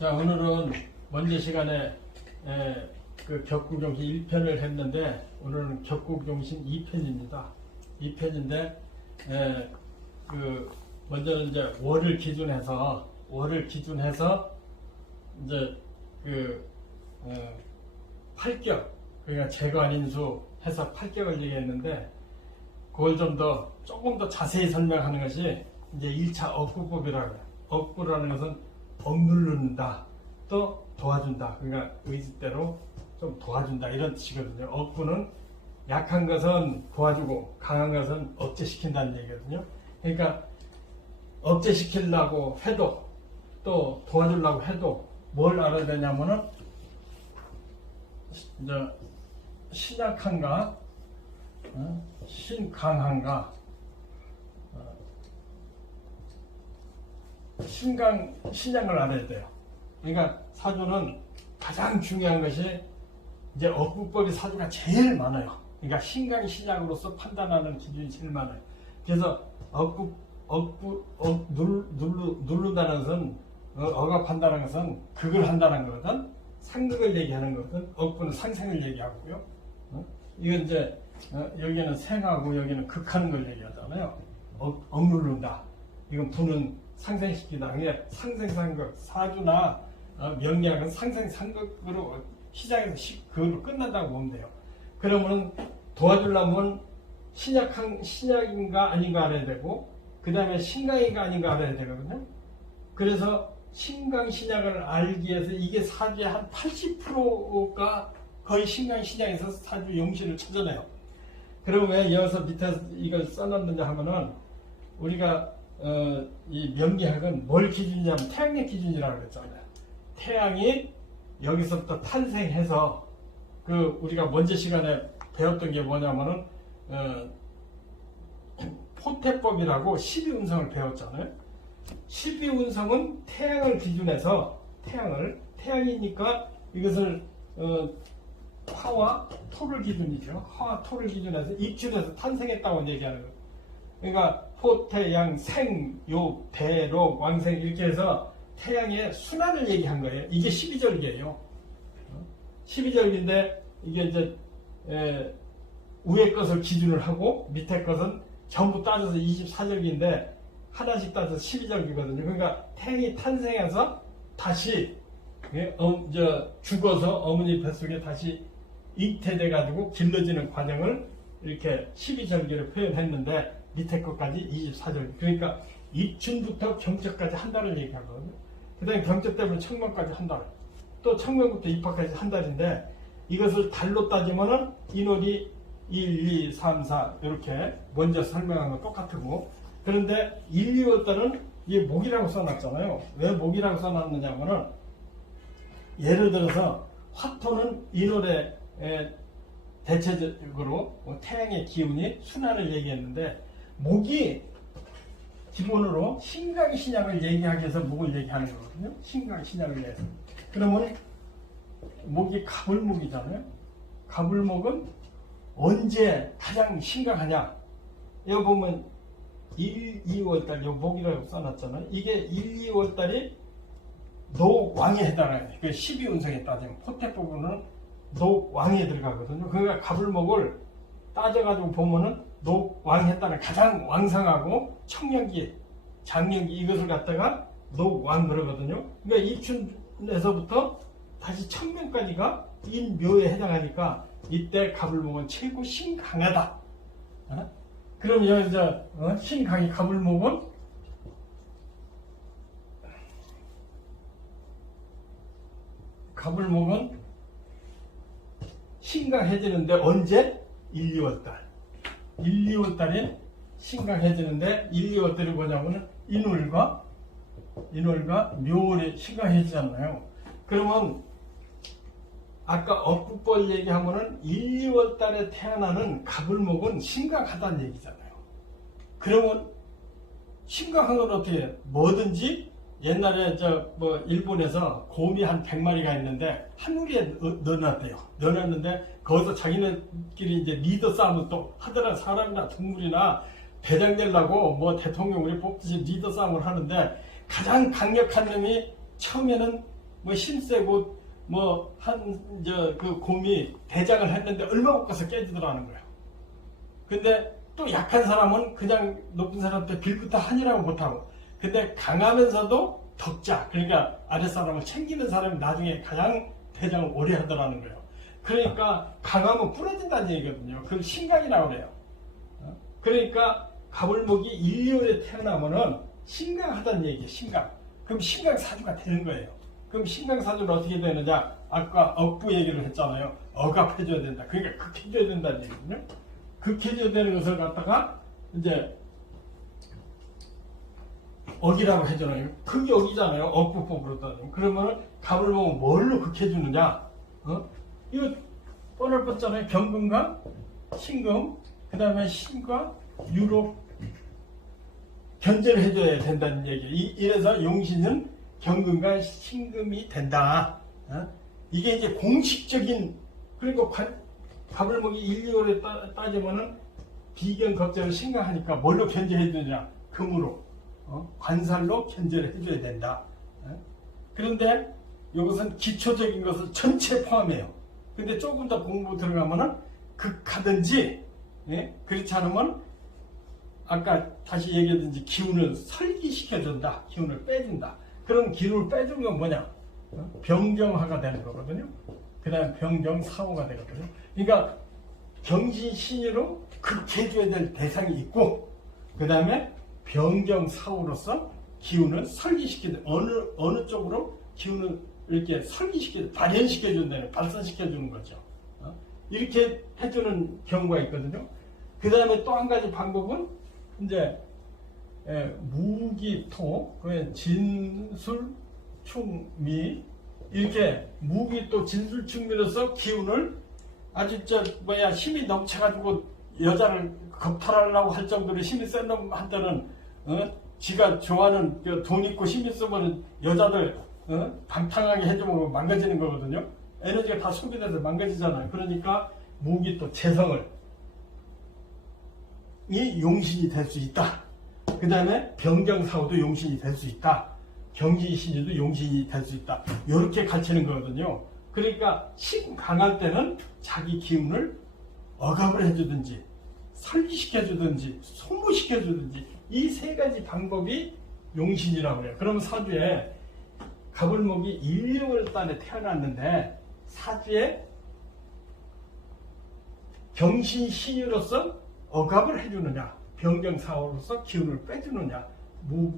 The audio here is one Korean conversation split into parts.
자, 오늘은 먼저 시간에 그 격국정신 1편을 했는데 오늘은 격국정신 2편입니다. 2편인데 그 먼저는 이제 월을 기준해서 이제 그 8격, 그러니까 제거안인수 해서 8격을 얘기했는데 그걸 조금 더 자세히 설명하는 것이 이제 1차 억구법이라고 해요. 억구라는 것은 억누른다, 또 도와준다. 그러니까 의지대로 좀 도와준다 이런 뜻이거든요. 억구는 약한 것은 도와주고 강한 것은 억제시킨다는 얘기거든요. 그러니까 억제시키려고 해도 또 도와주려고 해도 뭘 알아야 되냐면은 이제 신약한가 신강한가 신약을 알아야 돼요. 그러니까 사주는 가장 중요한 것이 이제 억구법이 사주가 제일 많아요. 그러니까 신강 신약으로서 판단하는 기준이 제일 많아요. 그래서 누른다는 것은 억압한다는 것은 극을 한다는 거거든. 상극을 얘기하는 거거든. 억구는 상생을 얘기하고요. 이건 이제 여기는 생하고 여기는 극하는 걸 얘기하잖아요. 억누른다. 이건 부는 상생시키다. 그게 상생상극, 사주나 명리학은 상생상극으로 시작해서 그걸로 끝난다고 보면 돼요. 그러면 도와주려면 신약인가 아닌가 알아야 되고, 그 다음에 신강인가 아닌가 알아야 되거든요. 그래서 신강 신약을 알기 위해서 이게 사주의 한 80%가 거의 신강 신약에서 사주 용신을 찾아내요. 그럼 왜 여기서 밑에 이걸 써놨느냐 하면은 우리가 이 명리학은 뭘 기준이냐면 태양의 기준이라고 그랬잖아요. 태양이 여기서부터 탄생해서 그 우리가 먼저 시간에 배웠던 게 뭐냐면은 포태법이라고 12운성을 배웠잖아요. 12운성은 태양을 기준해서 태양이니까 이것을 화와 토를 기준이죠. 화와 토를 기준해서 입춘해서 탄생했다고 얘기하는 거예요. 그러니까 포태양, 생, 욕, 대록, 왕생 이렇게 해서 태양의 순환을 얘기한 거예요. 이게 12절기예요. 12절기인데 이게 이제 위에 것을 기준을 하고 밑에 것은 전부 따져서 24절기인데 하나씩 따져서 12절기거든요. 그러니까 태양이 탄생해서 다시 죽어서 어머니 뱃속에 다시 잉태돼 가지고 길러지는 과정을 이렇게 12절기로 표현했는데 밑에 것까지 24절기. 그러니까 입춘부터 경적까지 한 달을 얘기하거든요. 그 다음에 경적 때문에 청명까지 한 달. 또 청명부터 입하까지 한 달인데 이것을 달로 따지면은 인월이 1, 2, 3, 4 이렇게 먼저 설명한 건 똑같고, 그런데 1, 2월 달은 이게 목이라고 써놨잖아요. 왜 목이라고 써놨느냐면은 예를 들어서 화토는 인월에 대체적으로 태양의 기운이 순환을 얘기했는데 목이 기본으로 신강 신약을 얘기하기 위해서 목을 얘기하는 거거든요. 신강 신약을 위해서. 그러면 목이 가불목이잖아요. 가불목은 언제 가장 심각하냐? 여기 보면 1, 2월달 요 목이라고 써놨잖아요. 이게 1, 2월달이 노왕에 해당해요. 그 12운성에 따지면 포태 부분은 노왕에 들어가거든요. 그러니까 가불목을 따져가지고 보면은 노왕에 따른 가장 왕성하고 청년기, 장년기 이것을 갖다가 노왕 그러거든요. 그러니까 입춘에서부터 다시 청년까지가 인묘에 해당하니까 이때 가불목은 최고 신강하다. 그럼 여기서 신강이 가불목은 신강해지는데 언제? 1, 2월달. 1, 2월달에 신강해지는데 1, 2월달이 뭐냐면은 인월과 묘월에 신강해지잖아요. 그러면 아까 억구벌 얘기하면은 1, 2월달에 태어나는 가불목은 심각하다는 얘기잖아요. 그러면 심각한 건 어떻게 해요? 뭐든지 옛날에 일본에서 곰이 한 100마리가 있는데 한 우리에 넣어놨대요. 넣어놨는데 거기서 자기네끼리 이제 리더 싸움을 또 하더라. 사람이나 동물이나 대장 되려고 뭐 대통령 우리 뽑듯이 리더 싸움을 하는데 가장 강력한 놈이 처음에는 뭐 힘세고 뭐 한 그 곰이 대장을 했는데 얼마 못 가서 깨지더라는 거예요. 근데 또 약한 사람은 그냥 높은 사람한테 빌부터 하니라고 못하고, 근데 강하면서도 덕자, 그러니까 아랫사람을 챙기는 사람이 나중에 가장 대장을 오래 하더라는 거예요. 그러니까 강하면 부러진다는 얘기거든요. 그걸 신강이라고 그래요. 그러니까 가불목이 1, 2월에 태어나면은 신강하다는 얘기예요. 신강. 그럼 신강사주가 되는 거예요. 그럼 신강사주는 어떻게 되느냐? 아까 억부 얘기를 했잖아요. 억압해줘야 된다. 그러니까 극해줘야 된다는 얘기거든요. 극해줘야 되는 것을 갖다가 이제 억이라고 해주나요? 극이 억이잖아요. 억부법으로. 그러면 가불목은 뭘로 극해주느냐? 이거 뻔할 뻔잖아요. 경금과 신금, 그 다음에 신과 유로 견제를 해줘야 된다는 얘기예요. 이래서 용신은 경금과 신금이 된다. 이게 이제 공식적인, 그리고 가불목이 1, 2월에 따지면은 비견 겁재를 신강하니까 뭘로 견제해주느냐? 금으로. 관살로 견제를 해줘야 된다. 그런데 이것은 기초적인 것을 전체 포함해요. 근데 조금 더 공부 들어가면은 극하든지, 그렇지 않으면 아까 다시 얘기했든지 기운을 설기시켜준다. 기운을 빼준다. 그럼 기운을 빼준 건 뭐냐? 병정화가 되는 거거든요. 그 다음에 병정사호가 되거든요. 그러니까 경신신유로 극해줘야 될 대상이 있고, 그 다음에 병정사호로서 기운을 설기시켜줘. 어느 쪽으로 기운을 이렇게 설기시켜, 발현시켜준다는, 발산시켜주는 거죠. 이렇게 해주는 경우가 있거든요. 그 다음에 또 한 가지 방법은 이제 무기토, 진술충미, 이렇게 무기토, 진술충미로서 기운을 아주 힘이 넘쳐가지고 여자를 겁탈하려고 할 정도로 힘이 센 놈한테는 지가 좋아하는 돈 있고 힘 있으면 여자들 방탕하게 해주면 망가지는 거거든요. 에너지가 다 소비돼서 망가지잖아요. 그러니까 무기토, 재성을 이 용신이 될 수 있다. 그 다음에 병정사호도 용신이 될 수 있다. 경신신유도 용신이 될 수 있다. 이렇게 가르치는 거거든요. 그러니까 힘 강할 때는 자기 기운을 억압을 해주든지 설기시켜주든지 소모시켜주든지 이 세 가지 방법이 용신이라고 해요. 그러면 사주에 가불목이 1, 2월 달에 태어났는데 사주에 경신신유로서 억압을 해주느냐, 병정사호로서 기운을 빼주느냐,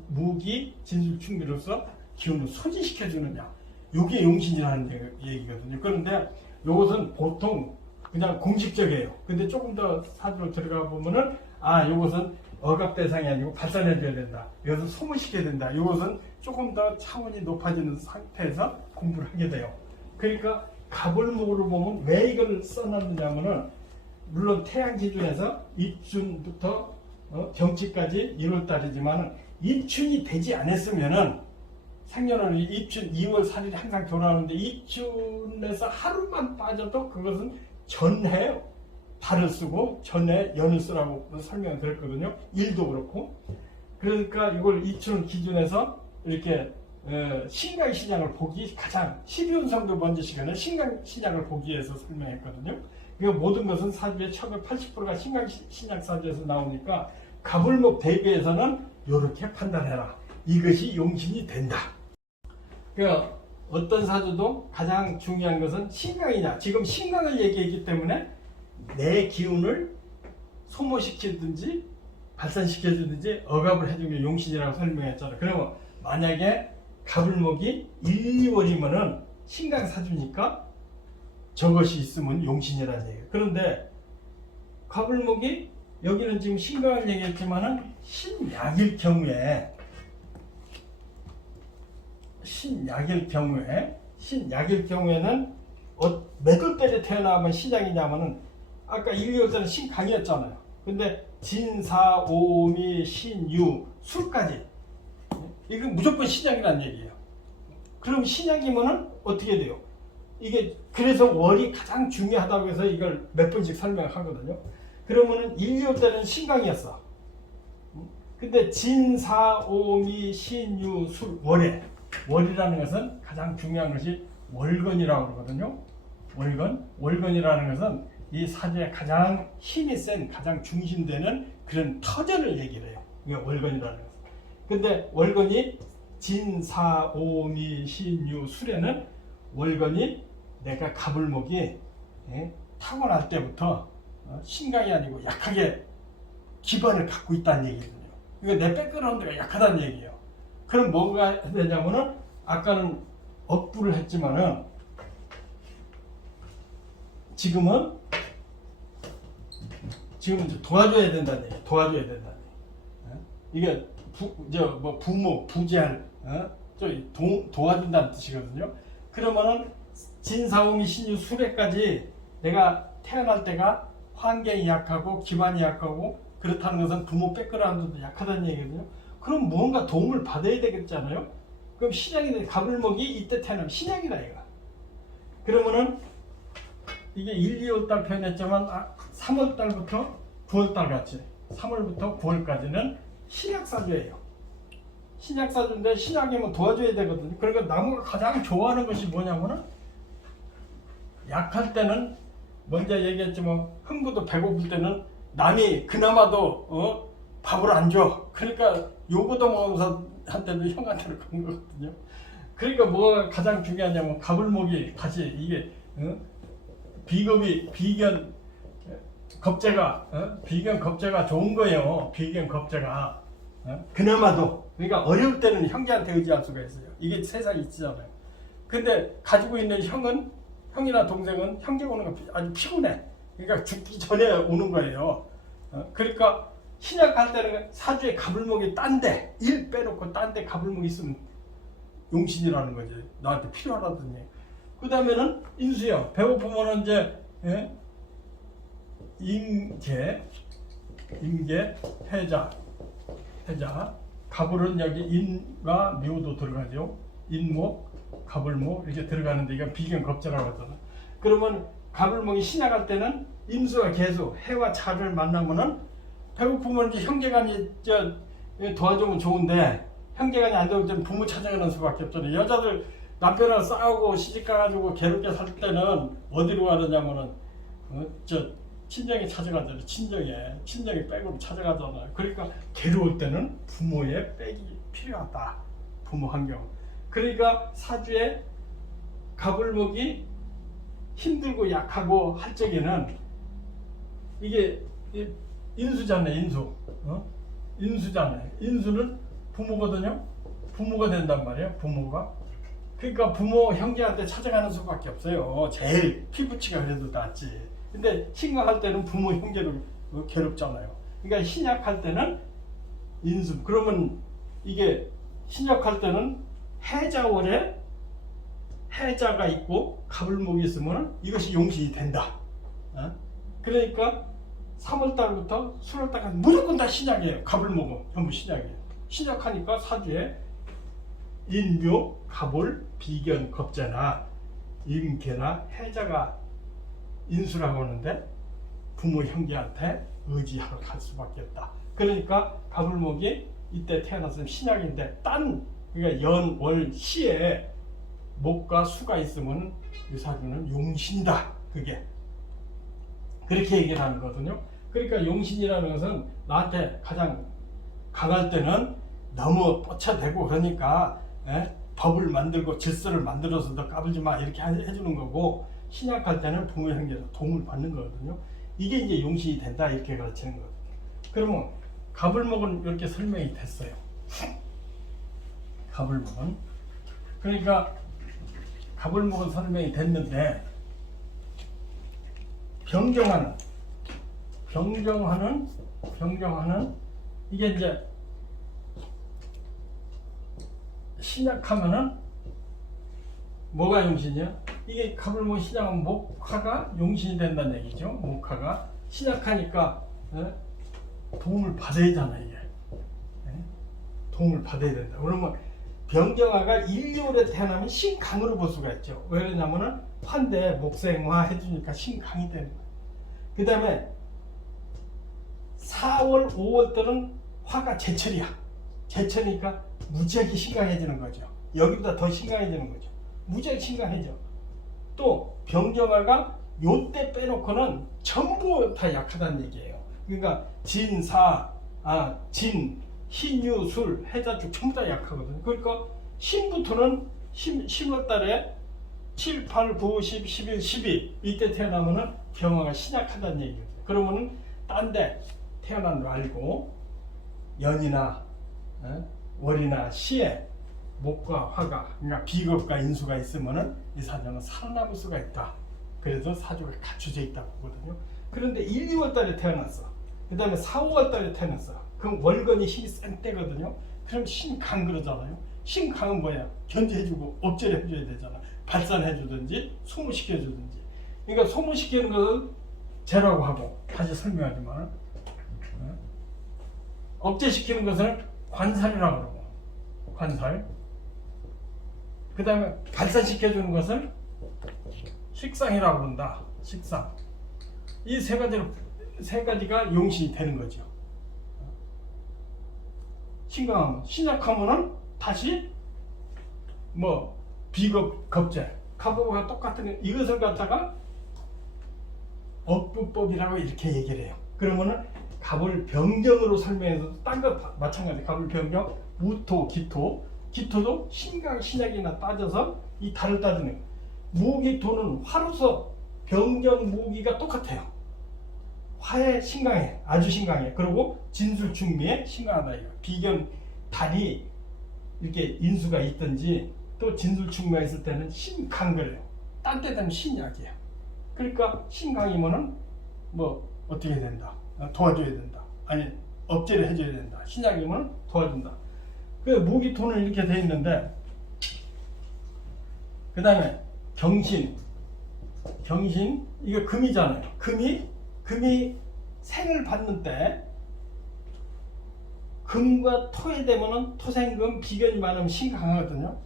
무기 진술충미로서 기운을 소진시켜주느냐, 이게 용신이라는 얘기거든요. 그런데 이것은 보통 그냥 공식적이에요. 근데 조금 더 사주로 들어가 보면은 이것은 억압 대상이 아니고 발산해줘야 된다. 이것은 소모시켜야 된다. 이것은 조금 더 차원이 높아지는 상태에서 공부를 하게 돼요. 그러니까 가불목으로 보면 왜 이걸 써놨느냐면은 물론 태양 기준에서 입춘부터 경치까지 1월달이지만 입춘이 되지 않았으면은 상년월은 입춘 2월 4일이 항상 돌아오는데 입춘에서 하루만 빠져도 그것은 전해 발을 쓰고 전해 연을 쓰라고 설명을 드렸거든요. 일도 그렇고. 그러니까 이걸 입춘 기준에서 이렇게 신강 신약을 보기 가장 12운성도 먼저 시간에 신강 신약을 보기 위해서 설명했거든요. 그러니까 모든 것은 사주의 1980%가 신강 신약 사주에서 나오니까 가불목 대비해서는 이렇게 판단해라. 이것이 용신이 된다. 그러니까 어떤 사주도 가장 중요한 것은 신강이냐. 지금 신강을 얘기했기 때문에 내 기운을 소모시키든지 발산시켜주든지 억압을 해주는 게 용신이라고 설명했잖아요. 그러면 만약에 가불목이 1, 2월이면은 신강 사주니까 저것이 있으면 용신이라는 얘기예요. 그런데 가불목이 여기는 지금 신강을 얘기했지만은 신약일 경우에는 몇 월달에 태어나면 신약이냐면은 아까 1, 2월 때는 신강이었잖아요. 근데 진사, 오미, 신유, 술까지 이건 무조건 신약이라는 얘기예요. 그럼 신약이면은 어떻게 돼요? 이게 그래서 월이 가장 중요하다고 해서 이걸 몇 번씩 설명하거든요. 그러면은 1, 2월 때는 신강이었어. 근데 진사, 오미, 신유, 술, 월에 월이라는 것은 가장 중요한 것이 월건이라고 그러거든요. 월건이라는 것은 이 사주에 가장 힘이 센, 가장 중심되는 그런 터전을 얘기를 해요. 이게 월건이라는 것은. 근데 월건이 진, 사, 오, 미, 신, 유, 술에는 월건이 내가 갑을목이 타고날 때부터 신강이 아니고 약하게 기반을 갖고 있다는 얘기거든요. 그러니까 내 백그라운드가 약하다는 얘기예요. 그럼 뭐가 되냐면은 아까는 억부를 했지만은 지금은 이제 도와줘야 된다는 얘기예요. 도와줘야 된다는 얘기예요. 이게 부모, 부재할 도와준다는 뜻이거든요. 그러면은 진사오미 신유 수레까지 내가 태어날 때가 환경이 약하고 기반이 약하고 그렇다는 것은 부모 백그라운드도 약하다는 얘기거든요. 그럼 뭔가 도움을 받아야 되겠잖아요. 그럼 신약이 갑을목이 이때 태어나면 신약이다 이거. 그러면은 이게 1, 2월달 표현했지만 3월달부터 9월달 같이 3월부터 9월까지는 신약사주예요. 신약사주인데 신약이면 도와줘야 되거든요. 그러니까 나무가 가장 좋아하는 것이 뭐냐면은 약할 때는 먼저 얘기했지만 흥부도 배고플 때는 남이 그나마도 밥을 안 줘. 그러니까 요거도 먹으면서 한테도 형한테는 그런 거거든요. 그러니까 뭐가 가장 중요하냐면 갑을목이 다시 이게 비견 겁재가 좋은 거예요. 비견 겁재가 그나마도 그러니까 어려울 때는 형제한테 의지할 수가 있어요. 이게 세상에 있잖아요. 근데 가지고 있는 형이나 동생은 형제 오는 거 아주 피곤해. 그러니까 죽기 전에 오는 거예요. 그러니까 신약할 때는 사주에 갑을목이 딴데 일 빼놓고 딴데 갑을목이 있으면 용신이라는 거지. 나한테 필요하다더니. 그 다음에는 인수요. 배고프면은 이제 임계, 해자. 갑을은 여기 인과 묘도 들어가죠. 인목, 갑을목 이렇게 들어가는데 이건 비견겁재라고 하잖아. 그러면 갑을목이 신약할 때는 임수와 계수, 해와 자를 만나면은 배고프면 이제 형제간이 도와주면 좋은데 형제간이 안 되면 좀 부모 찾아가는 수밖에 없잖아요. 여자들 남편하고 싸우고 시집가가지고 괴롭게 살 때는 어디로 가느냐면은 친정에 찾아가잖아요. 친정이 백으로 찾아가잖아요. 그러니까 괴로울 때는 부모의 백이 필요하다. 부모 환경. 그러니까 사주에 갑을목이 힘들고 약하고 할 적에는 이게 인수잖아요. 인수잖아요. 인수는 부모거든요. 부모가 된단 말이에요. 부모가. 그러니까 부모 형제한테 찾아가는 수밖에 없어요. 제일 피부치가 그래도 낫지. 근데 신강할 때는 부모 형제를 괴롭잖아요. 그러니까 신약할 때는 인수. 그러면 이게 신약할 때는 해자월에 해자가 있고 갑을목이 있으면 이것이 용신이 된다. 그러니까 3월달부터 수월달까지 무조건 다 신약이에요. 갑을목은 전부 신약이에요. 신약하니까 사주에 인묘, 갑을, 비견, 겁재나 임계나 해자가 인수라고 하는데 부모 형제한테 의지하러 갈 수밖에 없다. 그러니까 갑을목이 이때 태어났으면 신약인데 그러니까 연, 월, 시에 목과 수가 있으면 이 사주는 용신이다. 그게 그렇게 얘기를 하는 거거든요. 그러니까 용신이라는 것은 나한테 가장 강할 때는 너무 뻗쳐대고 그러니까 법을 만들고 질서를 만들어서 너 까불지 마 이렇게 해주는 거고 신약할 때는 부모 형제에서 도움을 받는 거거든요. 이게 이제 용신이 된다 이렇게 가르치는 거거든요. 그러면 갑을목은 이렇게 설명이 됐어요. 갑을목은 그러니까 갑을목은 설명이 됐는데 병정하는 이게 이제 신약하면은 뭐가 용신이야? 이게 갑을목 신약하면 목화가 용신이 된다는 얘기죠. 목화가 신약하니까 도움을 받아야잖아 이게. 도움을 받아야 된다. 그러면 병정화가 1, 2월에 태어나면 신강으로 볼 수가 있죠. 왜냐면은 환대 목생화 해주니까 신강이 되는 거예요. 그 다음에 4월, 5월 때는 화가 제철이야. 제철이니까 무지하게 신강해지는 거죠. 여기보다 더 심각해지는 거죠. 무지하게 심각해져. 또 병경화가 요때 빼놓고는 전부 다 약하다는 얘기예요. 그러니까 진, 희유, 술, 해자축 전부 다 약하거든요. 그러니까 신부터는 10월 달에 7, 8, 9, 10, 11, 12 이때 태어나면은 병화가 신약하다는 얘기예요. 그러면은 딴 데 태어난 말고 연이나 월이나 시에 목과 화가, 그러니까 비겁과 인수가 있으면은 이 사주는 살아남을 수가 있다. 그래서 사주가 갖춰져 있다고 보거든요. 그런데 1, 2월 달에 태어났어. 그 다음에 4, 5월 달에 태어났어. 그럼 월건이 힘이 센 때거든요. 그럼 신강 그러잖아요. 신강은 뭐야? 견제해주고 억제를 해줘야 되잖아. 발산해주든지 소모시켜주든지. 그러니까 소모시키는 것은 제라고 하고, 다시 설명하지만 억제시키는 것을 관살이라고 그러고, 관살. 그 다음에 발산시켜주는 것을 식상이라고 그런다. 식상. 이 세 가지가 용신이 되는 거죠. 신강하면, 신약하면은 다시 뭐 비겁, 겁재, 갑오가 똑같은 이것을 갖다가 억부법이라고 이렇게 얘기를 해요. 그러면은 갑을 병경으로 설명해서 딴 거 마찬가지. 갑을 병경, 무토, 기토도 신강, 신약이나 따져서 이 달을 따지는 거예요. 무기토는 화로서 병경 무기가 똑같아요. 화에 신강해, 아주 신강해. 그리고 진술충미에 신강하다. 비견 달이 이렇게 인수가 있든지 또 진술충미가 있을 때는 신강 그래요. 딴 때 되면 신약이에요. 그러니까 신강이면은 뭐 어떻게 된다. 도와줘야 된다. 아니 억제를 해줘야 된다. 신약이면 도와준다. 그 무기토는 이렇게 돼 있는데, 그 다음에 경신 이거 금이잖아요. 금이 생을 받는 때 금과 토에 되면은 토생금 비견이 많으면 신강하거든요.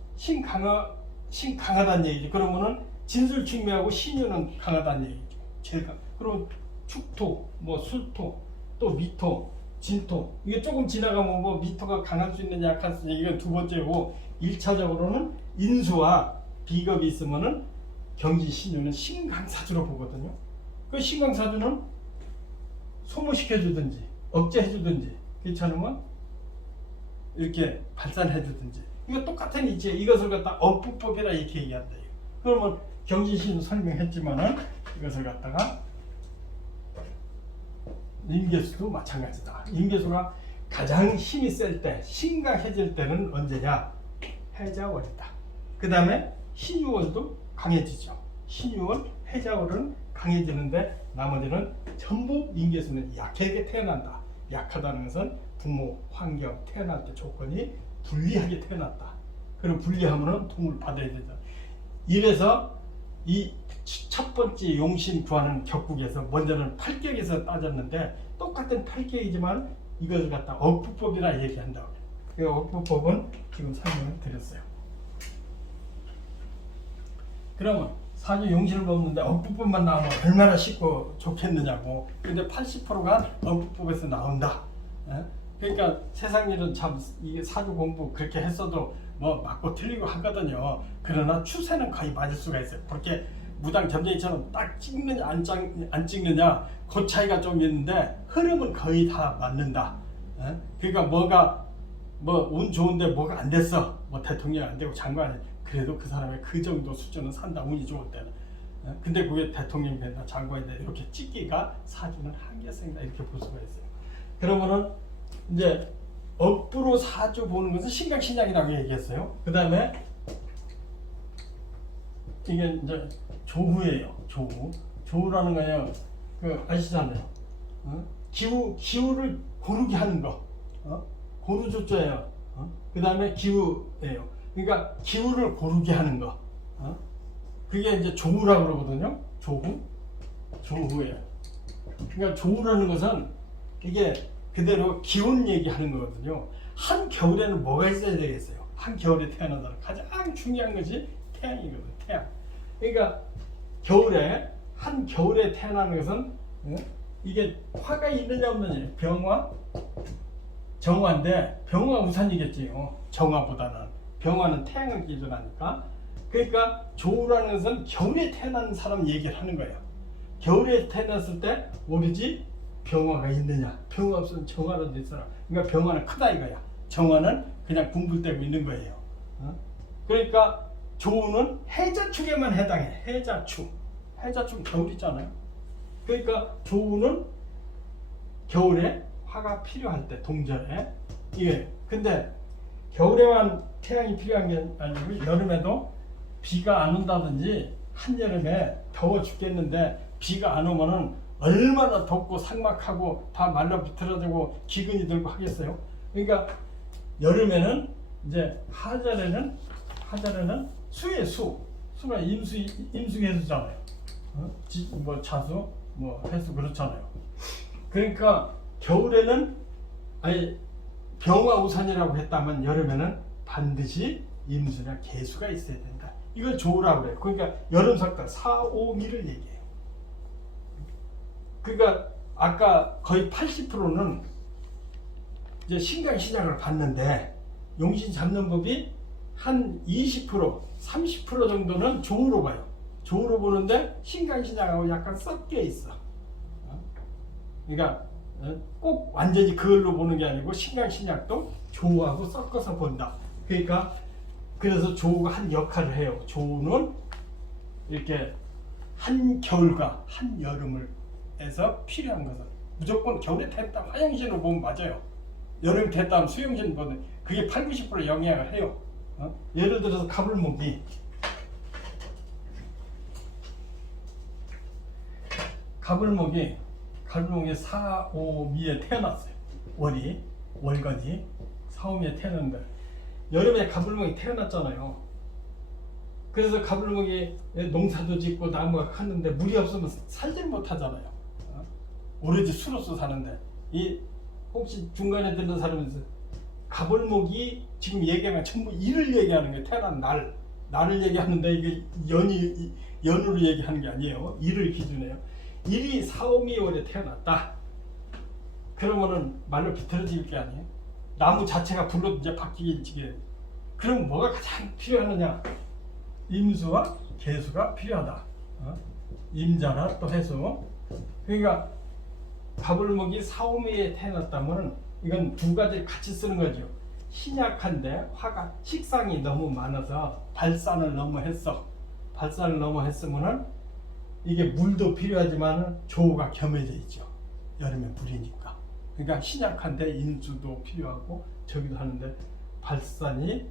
신강하다는 얘기죠. 그러면은 진술충미하고 신유는 강하다는 얘기죠. 제일 강. 그리고 축토, 뭐 술토, 또 미토, 진토. 이게 조금 지나가면 뭐 미토가 강할 수 있느냐 약할 수 있느냐 이건 두 번째고, 1차적으로는 인수와 비겁이 있으면은 경지 신유는 신강사주로 보거든요. 그 신강사주는 소모시켜주든지 억제해주든지 괜찮으면 이렇게 발산해주든지, 이거 똑같은 이제 이것을 갖다 억부법이라 이렇게 얘기한다. 그러면 경지신 설명했지만은 이것을 갖다가 임계수도 마찬가지다. 임계수가 가장 힘이 셀 때, 신강해질 때는 언제냐? 해자월이다. 그 다음에 신유월도 강해지죠. 신유월, 해자월은 강해지는데 나머지는 전부 임계수는 약하게 태어난다. 약하다는 것은 부모, 환경, 태어날 때 조건이 불리하게 태어났다. 그럼 불리하면은 도움을 받아야 된다. 이래서 이 첫 번째 용신 구하는 격국에서 먼저는 팔격에서 따졌는데 똑같은 팔격이지만 이것을 갖다 억부법이라 얘기한다고. 그 억부법은 지금 설명을 드렸어요. 그러면 사주 용신을 뽑는데 억부법만 나오면 얼마나 쉽고 좋겠느냐고. 근데 80%가 억부법에서 나온다. 그러니까 세상 일은 참 이게 사주 공부 그렇게 했어도 뭐 맞고 틀리고 하거든요. 그러나 추세는 거의 맞을 수가 있어요. 그렇게 무당 점쟁이처럼 딱 찍느냐 안 찍느냐 그 차이가 좀 있는데 흐름은 거의 다 맞는다. 그러니까 뭐가 뭐 운 좋은데 뭐가 안 됐어. 뭐 대통령 안 되고 장관, 그래도 그 사람의 그 정도 수준은 산다. 운이 좋을 때는. 근데 그게 대통령이 된다, 장관이 된다 이렇게 찍기가 사주는 한계성이다 이렇게 볼 수가 있어요. 그러면은 이제 억부로 사주 보는 것은 신강신약이라고 얘기했어요. 그 다음에 이게 이제 조후예요. 조후라는 거예요. 그 아시잖아요. 기후를 고르게 하는 거. 고르조자예요. 그 다음에 기후예요. 그러니까 기후를 고르게 하는 거. 그게 이제 조후라고 그러거든요. 조후예요. 그러니까 조후라는 것은 이게 그대로 기온 얘기하는 거거든요. 한 겨울에는 뭐가 있어야 되겠어요? 한 겨울에 태어나다 가장 중요한 것이 태양이거든요. 태양. 그러니까 한 겨울에 태어나는 것은 이게 화가 있느냐 없느냐, 병화, 정화인데 병화 우선이겠지요. 정화보다는 병화는 태양을 기준하니까. 그러니까 조우라는 것은 겨울에 태어난 사람 얘기를 하는 거예요. 겨울에 태어났을 때 오로지 병화가 있느냐, 병화 없으면 정화라도 있어라. 그러니까 병화는 크다 이거야. 정화는 그냥 붕불대고 있는 거예요. 그러니까 조우는 해자축에만 해당해. 해자축. 해자축 겨울이잖아요. 그러니까 조우는 겨울에 화가 필요할 때, 동절에. 이게 근데 겨울에만 태양이 필요한 게 아니고 여름에도 비가 안 온다든지 한여름에 더워 죽겠는데 비가 안 오면은 얼마나 덥고 삭막하고 다 말라비틀어지고 기근이 들고 하겠어요. 그러니까 여름에는 이제 하절에는 수의 수가 임수해수잖아요. 뭐 자수, 뭐 해수 그렇잖아요. 그러니까 겨울에는 아니 병화우산이라고 했다면 여름에는 반드시 임수나 개수가 있어야 된다. 이걸 조우라고 그래요. 그러니까 여름 석달 4, 5, 미를 얘기해요. 그러니까 아까 거의 80%는 이제 신강신약을 봤는데 용신 잡는 법이 한 20%, 30% 정도는 조우로 봐요. 조우로 보는데 신강신약하고 약간 섞여 있어. 그러니까 꼭 완전히 그걸로 보는 게 아니고 신강신약도 조우하고 섞어서 본다. 그러니까 그래서 조우가 한 역할을 해요. 조우는 이렇게 한 겨울과 한 여름을 해서 필요한 것은 무조건 겨울에 태었다 화영신으로 보면 맞아요. 여름에 태었다 수영신 보면 그게 8, 90% 영향을 해요. 예를 들어서 가불목이 4, 5, 미에 태어났어요. 월간이 4, 5미에 태어났는데 여름에 가불목이 태어났잖아요. 그래서 가불목이 농사도 짓고 나무가 컸는데 물이 없으면 살질 못하잖아요. 오로지 수로서 사는데 이 혹시 중간에 듣는 사람에서 가불목이 지금 얘기하는 전부 일을 얘기하는 게 태어난 날을 얘기하는데 이게 연으로 얘기하는 게 아니에요. 일을 기준해요. 일이 4, 5, 미월에 태어났다. 그러면은 말로 비틀어질 게 아니에요. 나무 자체가 불로 이제 바뀌게. 그럼 뭐가 가장 필요하느냐? 임수와 개수가 필요하다. 임자나 또 해수. 그러니까 가불목이 4, 5미에 태어났다면 이건 두 가지 같이 쓰는 거죠. 신약한데 화가 식상이 너무 많아서 발산을 너무 했으면은 이게 물도 필요하지만 조우가 겸해져 있죠. 여름에 불이니까. 그러니까 신약한데 인수도 필요하고 저기도 하는데 발산이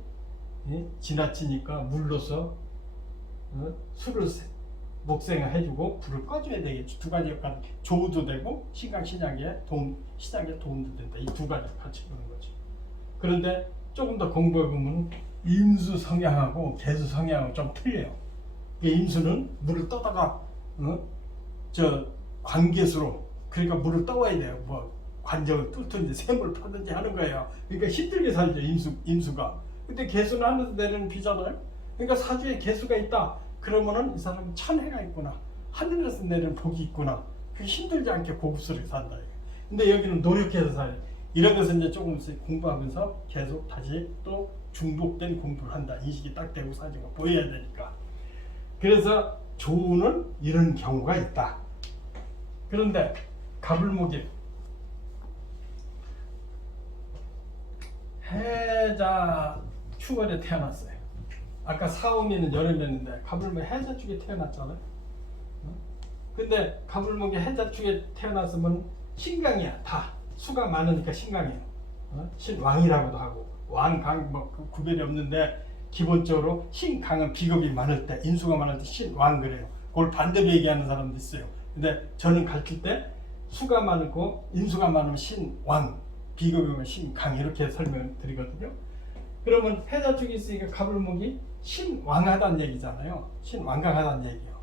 지나치니까 물로서 술을 목생을 해주고 불을 꺼줘야 되겠죠. 두 가지 역할, 조우도 되고 신약에 도움도 된다. 이 두 가지 같이 보는 거죠. 그런데 조금 더 공부해 보면 임수 성향하고 개수 성향하고 좀 틀려요. 임수는 물을 떠다가 저 관계수로 그러니까 물을 떠와야 돼요. 뭐 관적을 뚫든지 샘을 파든지 하는 거예요. 그러니까 힘들게 살죠. 임수가. 근데 개수는 하늘에서 내리는 비잖아요. 그러니까 사주에 개수가 있다. 그러면은 이 사람은 천혜가 있구나. 하늘에서 내리는 복이 있구나. 그 힘들지 않게 고급스럽게 산다. 근데 여기는 노력해서 살아요. 이런 것은 이제 조금씩 공부하면서 계속 다시 또 중복된 공부를 한다. 인식이 딱 되고 사주가 보여야 되니까. 그래서 조우는 이런 경우가 있다. 그런데 가불목이 해자 축월에 태어났어요. 아까 4, 5미는 여름이었는데 가불목이 해자축에 태어났잖아요. 근데 가불목이 해자축에 태어났으면 신강이야. 다 수가 많으니까 신강이에요. 신왕이라고도 하고 왕강 뭐 구별이 없는데 기본적으로 신강은 비겁이 많을 때 인수가 많을 때 신왕 그래요. 그걸 반대로 얘기하는 사람도 있어요. 근데 저는 가르칠 때 수가 많고 인수가 많으면 신왕, 비겁이 많으면 신강 이렇게 설명드리거든요. 그러면 해자축이 있으니까 가불목이 신왕하다는 얘기잖아요. 신왕강하다는 얘기예요.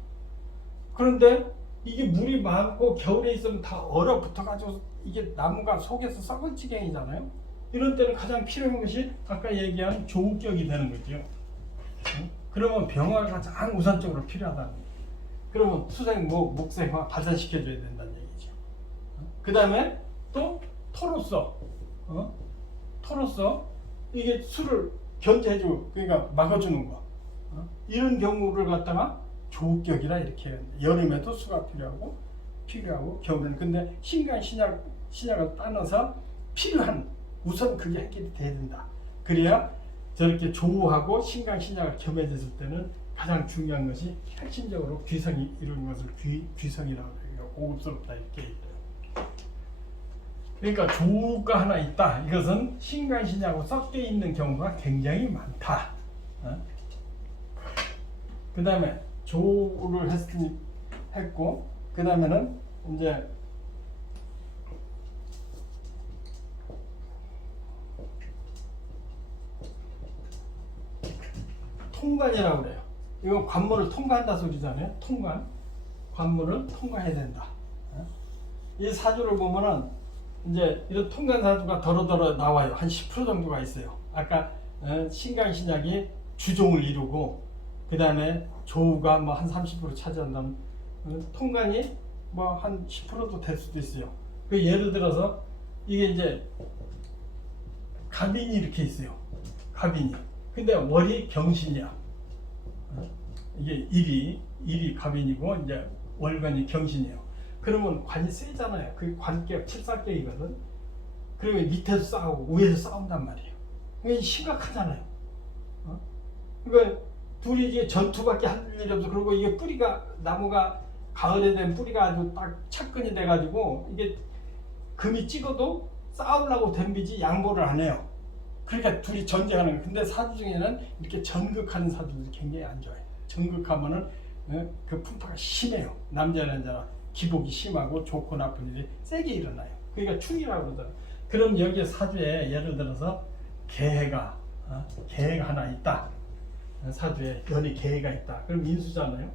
그런데 이게 물이 많고 겨울에 있으면 다 얼어붙어가지고 이게 나무가 속에서 썩을 지경이잖아요. 이런 때는 가장 필요한 것이 아까 얘기한 조우격이 되는 거죠. 그러면 병화가 가장 우선적으로 필요하다는 거예요. 그러면 수생, 목생화 발산시켜줘야 된다는 얘기죠. 그 다음에 또 토로서 이게 술을 견제해주고 그러니까 막아주는 거. 이런 경우를 갖다가 조격이라 이렇게 해요. 여름에도 수가 필요하고 겨울에는 근데 신약을 따라서 필요한 우선 그게 해결이 돼야 된다. 그래야 저렇게 조우하고 신약을 겸해졌을 때는 가장 중요한 것이 핵심적으로 귀성이 이루는 것을 귀성이라고 해요. 고급스럽다 이렇게 얘기해요. 그러니까 조우가 하나 있다. 이것은 신약하고 섞여 있는 경우가 굉장히 많다. 그 다음에 조우를 했고 그 다음에는 이제 통관이라고 그래요. 이건 관문을 통과한다 소리잖아요. 관문을 통과해야 된다. 이 사주를 보면은 이제 이런 통관 사주가 더러더러 나와요. 한 10% 정도가 있어요. 아까 신약이 주종을 이루고 그 다음에 조우가 뭐 한 30% 차지한다면 통관이 뭐 한 10%도 될 수도 있어요. 그 예를 들어서 이게 이제 갑인이 이렇게 있어요. 갑인이. 근데 월이 병신이야. 이게 일이 갑인이고 이제 월간이 병신이에요. 그러면 관이 세잖아요. 그 관격 칠삭격이거든. 그러면 밑에서 싸우고 위에서 싸운단 말이에요. 이게 심각하잖아요. 그러니까 둘이 이제 전투밖에 할 일이 없어. 그리고 이게 나무가 가을에 되면 뿌리가 아주 딱 착근이 돼가지고 이게 금이 찍어도 싸우려고 덤비지 양보를 안 해요. 그러니까 둘이 전쟁하는 거예요. 근데 사주 중에는 이렇게 전극하는 사주들이 굉장히 안 좋아요. 전극하면은 그 풍파가 심해요. 남자나 기복이 심하고 좋고 나쁜 일이 세게 일어나요. 그러니까 충이라고 그러잖아요. 그럼 여기 사주에 예를 들어서 개해가 하나 있다. 사주에 연이 개해가 있다. 그럼 인수잖아요.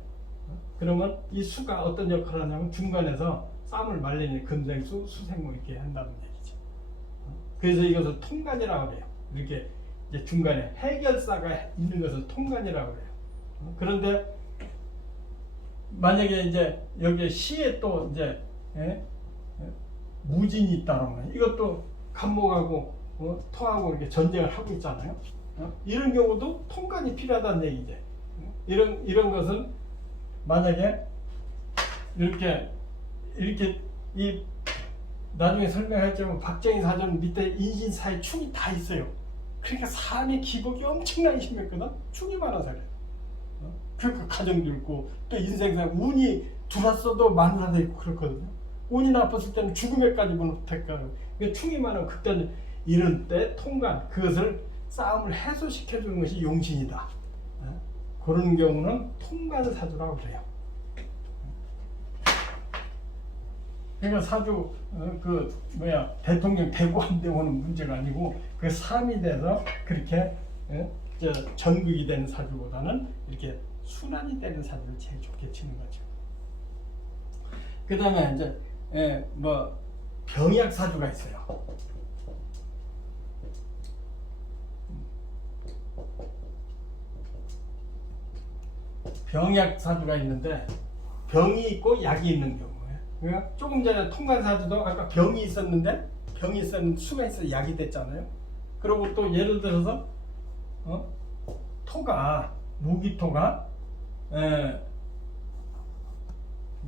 그러면 이 수가 어떤 역할을 하냐면 중간에서 쌈을 말리는 금생수, 수생모 이렇게 한다는 얘기죠. 그래서 이것을 통관이라고 해요. 이렇게 이제 중간에 해결사가 있는 것을 통관이라고 해요. 그런데 만약에 이제 여기 시에 또 이제 무진이 있다면 이것도 간목하고 토하고 이렇게 전쟁을 하고 있잖아요. 이런 경우도 통관이 필요하다는 얘기죠. 이런 것은 만약에 이렇게 이 나중에 설명할지만 박정희 사전 밑에 인신사의 충이 다 있어요. 그러니까 삶의 기복이 엄청나게 심했거든. 충이 많아서 그래요. 그러니까 가정도 있고 또 인생상 운이 들어왔어도 마누라도 있고 그렇거든요. 운이 나빴을 때는 죽음에까지 못할까요. 충이 많으면 그때는 이런 때 통관 그것을 싸움을 해소시켜주는 것이 용신이다. 그런 경우는 통관 사주라고 그래요. 그러니까 사주 대통령 되고 안 되고는 문제가 아니고 그 삶이 돼서 그렇게 전극이 되는 사주보다는 이렇게 순환이 되는 사주를 제일 좋게 치는 거죠. 그 다음에 이제 병약 사주가 있어요. 병약 사주가 있는데 병이 있고 약이 있는 경우예요. 그러니까 조금 전에 통관 사주도 아까 병이 있었는데 수가 있어서 약이 됐잖아요. 그리고 또 예를 들어서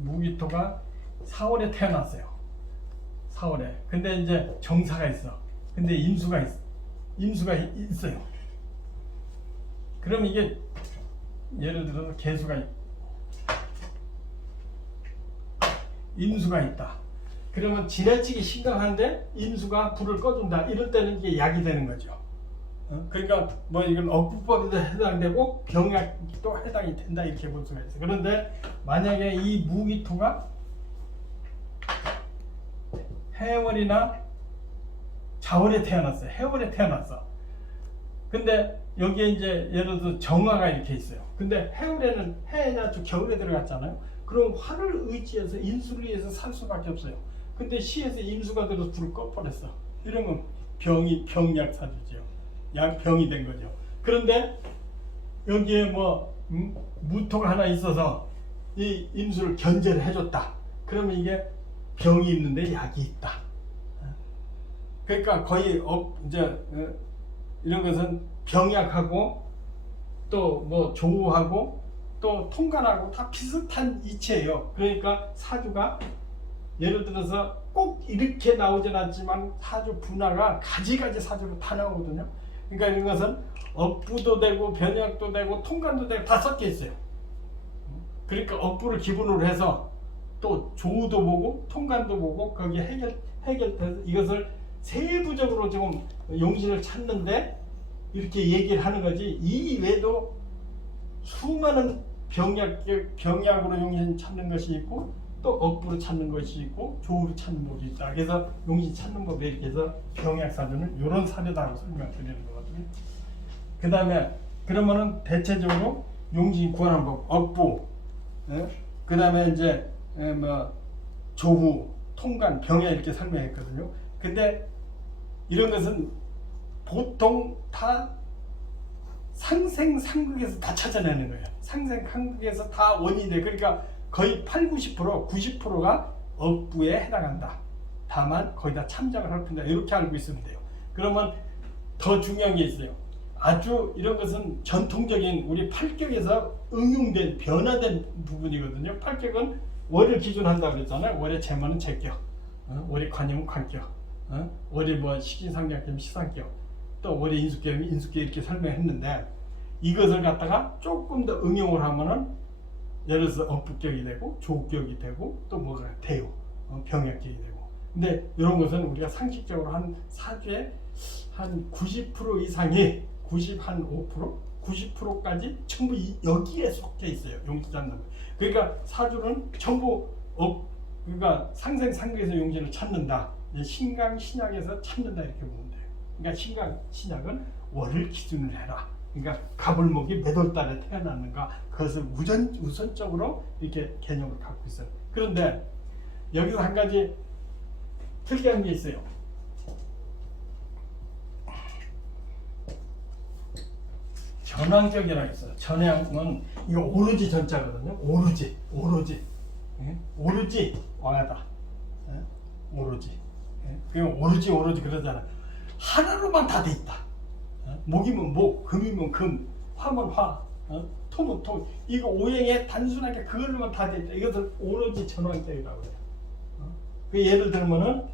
무기토가 4월에 태어났어요. 4월에. 근데 이제 정사가 있어. 근데 임수가 있어요. 그럼 이게 예를 들어서 개수가 임수가 있다. 그러면 지나치게 심각한데 임수가 불을 꺼준다. 이럴 때는 이게 약이 되는 거죠. 그러니까 이건 억부법에도 해당되고 병약도 해당이 된다 이렇게 볼 수가 있어요. 그런데 만약에 이 무기토가 해월이나 자월에 태어났어요. 해월에 태어났어. 근데 여기에 이제 예를 들어 정화가 이렇게 있어요. 근데 해월에는 해냐 겨울에 들어갔잖아요. 그럼 화를 의지해서 인수를 위해서 살 수밖에 없어요. 근데 시에서 임수가 들어서 불을 꺼버렸어. 이러면 병약 사주죠. 병이 된 거죠. 그런데 여기에 무토가 하나 있어서 이 임수를 견제를 해줬다. 그러면 이게 병이 있는데 약이 있다. 그러니까 거의 이런 것은 병약하고 또 뭐 조우하고 또 통관하고 다 비슷한 이치예요. 그러니까 사주가 예를 들어서 꼭 이렇게 나오진 않지만 사주 분화가 가지가지 사주로 다 나오거든요. 그러니까 이런 것은 억부도 되고 변약도 되고 통관도 되고 다 섞여 있어요. 그러니까 억부를 기본으로 해서 또 조우도 보고 통관도 보고 거기에 해결돼서 이것을 세부적으로 지금 용신을 찾는데 이렇게 얘기를 하는 거지. 이 외에도 수많은 병약으로 용신 찾는 것이 있고 또 억부로 찾는 것이 있고 조우로 찾는 법이 있다. 그래서 용신 찾는 법에 이렇게 해서 병약 사주는 이런 사례다라고 설명을 드리는 거거든요. 그 다음에 그러면은 대체적으로 용신 구하는 법 억부, 그 다음에 이제 뭐 조우, 통관, 병약 이렇게 설명했거든요. 근데 이런 것은 보통 다 상생상극에서 다 찾아내는 거예요. 상생상극에서 다 원인이 돼. 그러니까 거의 80-90%, 90%가 억부에 해당한다. 다만 거기다 참작을 할 뿐이다. 이렇게 알고 있으면 돼요. 그러면 더 중요한 게 있어요. 아주 이런 것은 전통적인 우리 팔격에서 응용된 변화된 부분이거든요. 팔격은 월을 기준한다고 그랬잖아요. 월의 제모는 제격, 월의 관염은 관격, 월의 뭐 식인상략되면 시상격, 또 월의 인수격이 인수격 이렇게 설명했는데 이것을 갖다가 조금 더 응용을 하면은 예를 들어서 억부격이 되고 조우격이 되고 또 뭐가 대우, 병약격이 되고. 근데 이런 것은 우리가 상식적으로 한 사주에 한 90% 이상이 95%, 90%까지 전부 여기에 속해 있어요. 용신 찾는 거. 그러니까 사주는 전부 그러니까 상생상극에서 용신을 찾는다. 신강 신약에서 찾는다 이렇게 보면 돼요. 그러니까 신강 신약은 월을 기준으로 해라. 그러니까 갑을목이 몇 월달에 태어났는가 그것을 우선적으로 이렇게 개념을 갖고 있어요. 그런데 여기서 한 가지 특이한 게 있어요. 전환격이라고 있어요. 전향은 이거 오로지 전자거든요. 오로지 왕하다. 오로지. 그냥 오로지 그러잖아. 하나로만 다 돼 있다. 목이면 목, 금이면 금, 화면 화, 토면 토. 이거 오행에 단순하게 그걸로만 다 돼 있다. 이것을 오로지 전환격이라고 해요. 그 예를 들면은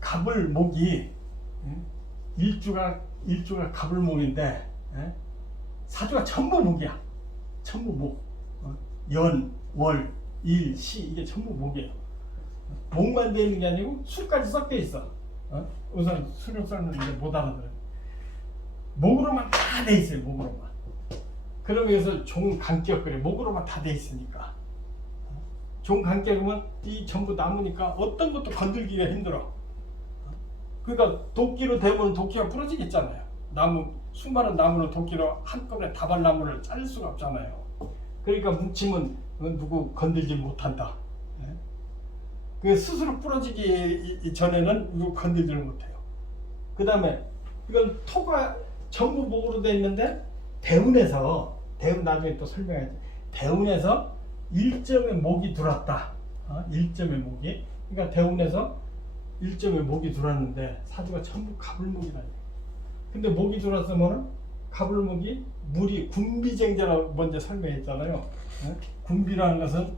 갑을목이 일주가 갑을목인데 사주가 전부 목이야. 전부 목. 연, 월, 일, 시 이게 전부 목이에요. 목만 돼 있는 게 아니고 수까지 섞여 있어. 우선 수를 써는 이제 못 알아들어요. 목으로만 다 돼 있어요. 목으로만. 그러면 이것을 종간격 그래. 목으로만 다 돼 있으니까. 종간격이면 이 전부 나무니까 어떤 것도 건들기가 힘들어. 그러니까 도끼로 대면 도끼가 부러지겠잖아요. 나무 수많은 나무를 도끼로 한꺼번에 다발나무를 자를 수가 없잖아요. 그러니까 뭉치면 누구 건들지 못한다. 그 스스로 부러지기 전에는 누구 건들지를 못해요. 그 다음에 이건 토가 전부 목으로 되어 있는데 대운 나중에 또 설명해야지. 대운에서 일점의 목이 들어왔다. 일점의 목이. 그러니까 대운에서 일점의 목이 들어왔는데 사주가 전부 갑을목이라니. 근데 목이 들어왔으면 갑을목이 물이 군비쟁자라고 먼저 설명했잖아요. 군비라는 것은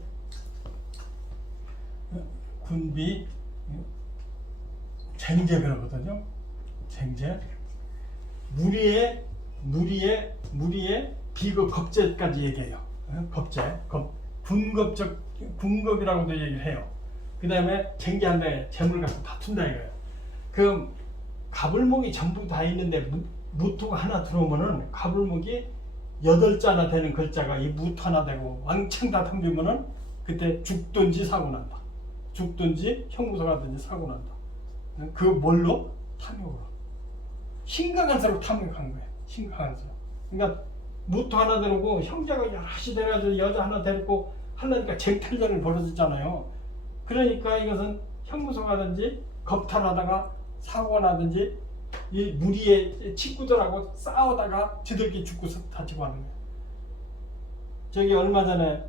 군비 쟁제그러거든요. 쟁제 무리의 비급 겁제까지 얘기해요. 겁제 군겁이라고도 얘기를 해요. 그 다음에 쟁제한데 재물 갖고 다툰다 이거예요. 그 갑을목이 전부 다 있는데 무토가 하나 들어오면은 갑을목이 8자나 되는 글자가 이 무토 하나 되고 왕창 다 덤비면은 그때 죽든지 사고 난다. 죽든지 형무소 가든지 사고 난다. 그 뭘로? 탐욕으로. 심각한스럽게 탐욕한 거예요. 심각한스럽게. 그러니까 무토 하나 들어오고 형제가 여럿이 돼가지고 여자 하나 데리고 하려니까 쟁탈전이 벌어졌잖아요. 그러니까 이것은 형무소 가든지 겁탈하다가 사고가 나든지 이 무리의 친구들하고 싸우다가 지들끼리 죽고 다치고 하는 거예요. 저기 얼마 전에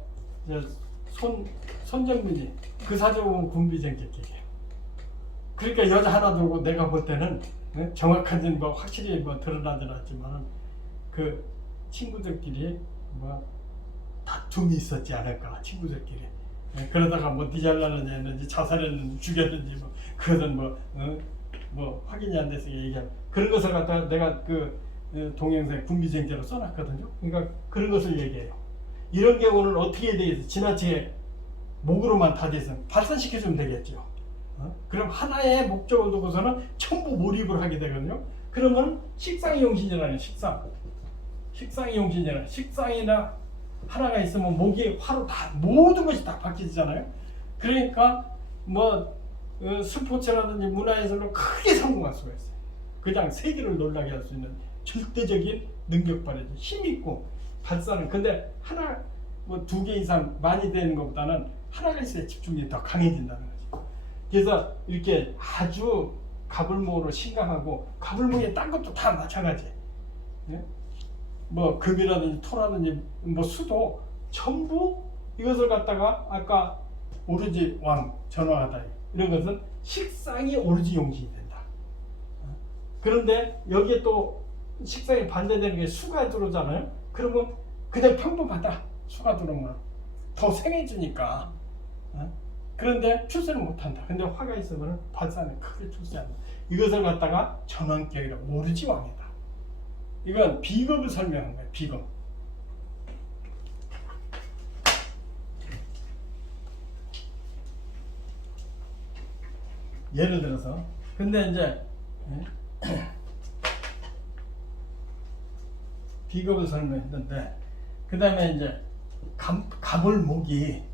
손정민이 그 사주 보면 군비쟁객이에요. 그러니까 여자 하나 두고 내가 볼 때는 정확한지는 뭐 확실히 뭐 드러나진 않지만은 그 친구들끼리 뭐 다툼이 있었지 않을까 친구들끼리. 그러다가 뭐 니잘라는지 했는지 자살했는지 죽였는지 뭐 그거는 뭐 확인이 안 돼서 얘기하는 그런 것을 갖다가 내가 그 동영상에 군기쟁제로 써놨거든요. 그러니까 그런 것을 얘기해요. 이런 경우는 어떻게 해야 되겠어? 지나치게 목으로만 다 돼서 발산시켜주면 되겠죠. 그럼 하나의 목적을 두고서는 전부 몰입을 하게 되거든요. 그러면 식상이용신이라는 식상이용신이라는 식상이나 하나가 있으면 목이 화로 다 모든 것이 다 바뀌잖아요. 그러니까 뭐 스포츠라든지 문화예술로 크게 성공할 수가 있어요. 그냥 세계를 놀라게 할 수 있는 절대적인 능력 발휘죠. 힘 있고 발산은 근데 하나 뭐 2개 이상 많이 되는 것보다는 하나가 있어야 집중력이 더 강해진다는 거죠. 그래서 이렇게 아주 가불목으로 심각하고 가불목에 딴 것도 다 마찬가지예요. 네? 뭐 금이라든지 토라든지 뭐 수도 전부 이것을 갖다가 아까 오로지 왕 전왕하다 이런 것은 식상이 오로지 용신이 된다. 그런데 여기에 또 식상이 반대되는 게 수가 들어오잖아요. 그러면 그냥 평범하다. 수가 들어오면 더 생해지니까. 그런데 출세는 못한다. 근데 화가 있으면 발산을 크게 출세한다. 이것을 갖다가 전왕격이라고 오로지 왕이다. 이건 비겁을 설명한 거예요. 비겁. 예를 들어서 근데 이제 비겁을 설명했는데 그 다음에 이제 가불목이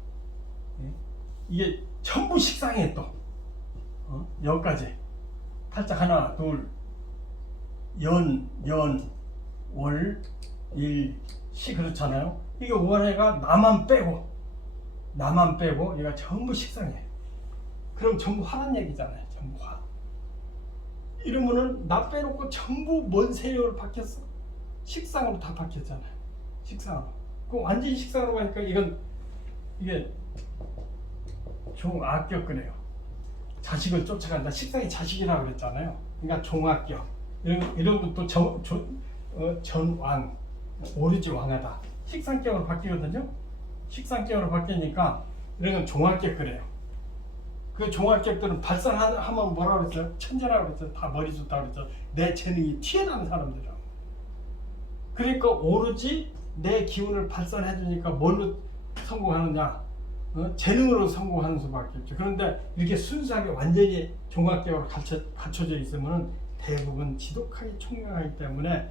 이게 전부 식상해 또 여기까지 팔짝 하나 둘 월, 일, 시 그렇잖아요. 이게 월해가 나만 빼고 얘가 전부 식상해. 그럼 전부 화란 얘기잖아요. 전부 화. 이러면은 나 빼놓고 전부 뭔 세력으로 바뀌었어? 식상으로 다 바뀌었잖아요. 식상으로. 그럼 완전히 식상으로 가니까 이게 종악격 그래요. 자식을 쫓아간다. 식상이 자식이라고 그랬잖아요. 그러니까 종악격. 이런 것도 전왕, 오로지 왕하다. 식상격으로 바뀌거든요. 식상격으로 바뀌니까 이런 건 종합격 그래요. 그 종합격들은 발산하면 뭐라고 그랬어요? 천재라고 그랬어요. 다 머리 좋다고 그랬죠. 내 재능이 튀어나온 사람들이라고. 그러니까 오로지 내 기운을 발산해 주니까 뭘로 성공하느냐? 재능으로 성공하는 수밖에 없죠. 그런데 이렇게 순수하게 완전히 종합격으로 갖춰져 있으면 대부분 지독하게 총명하기 때문에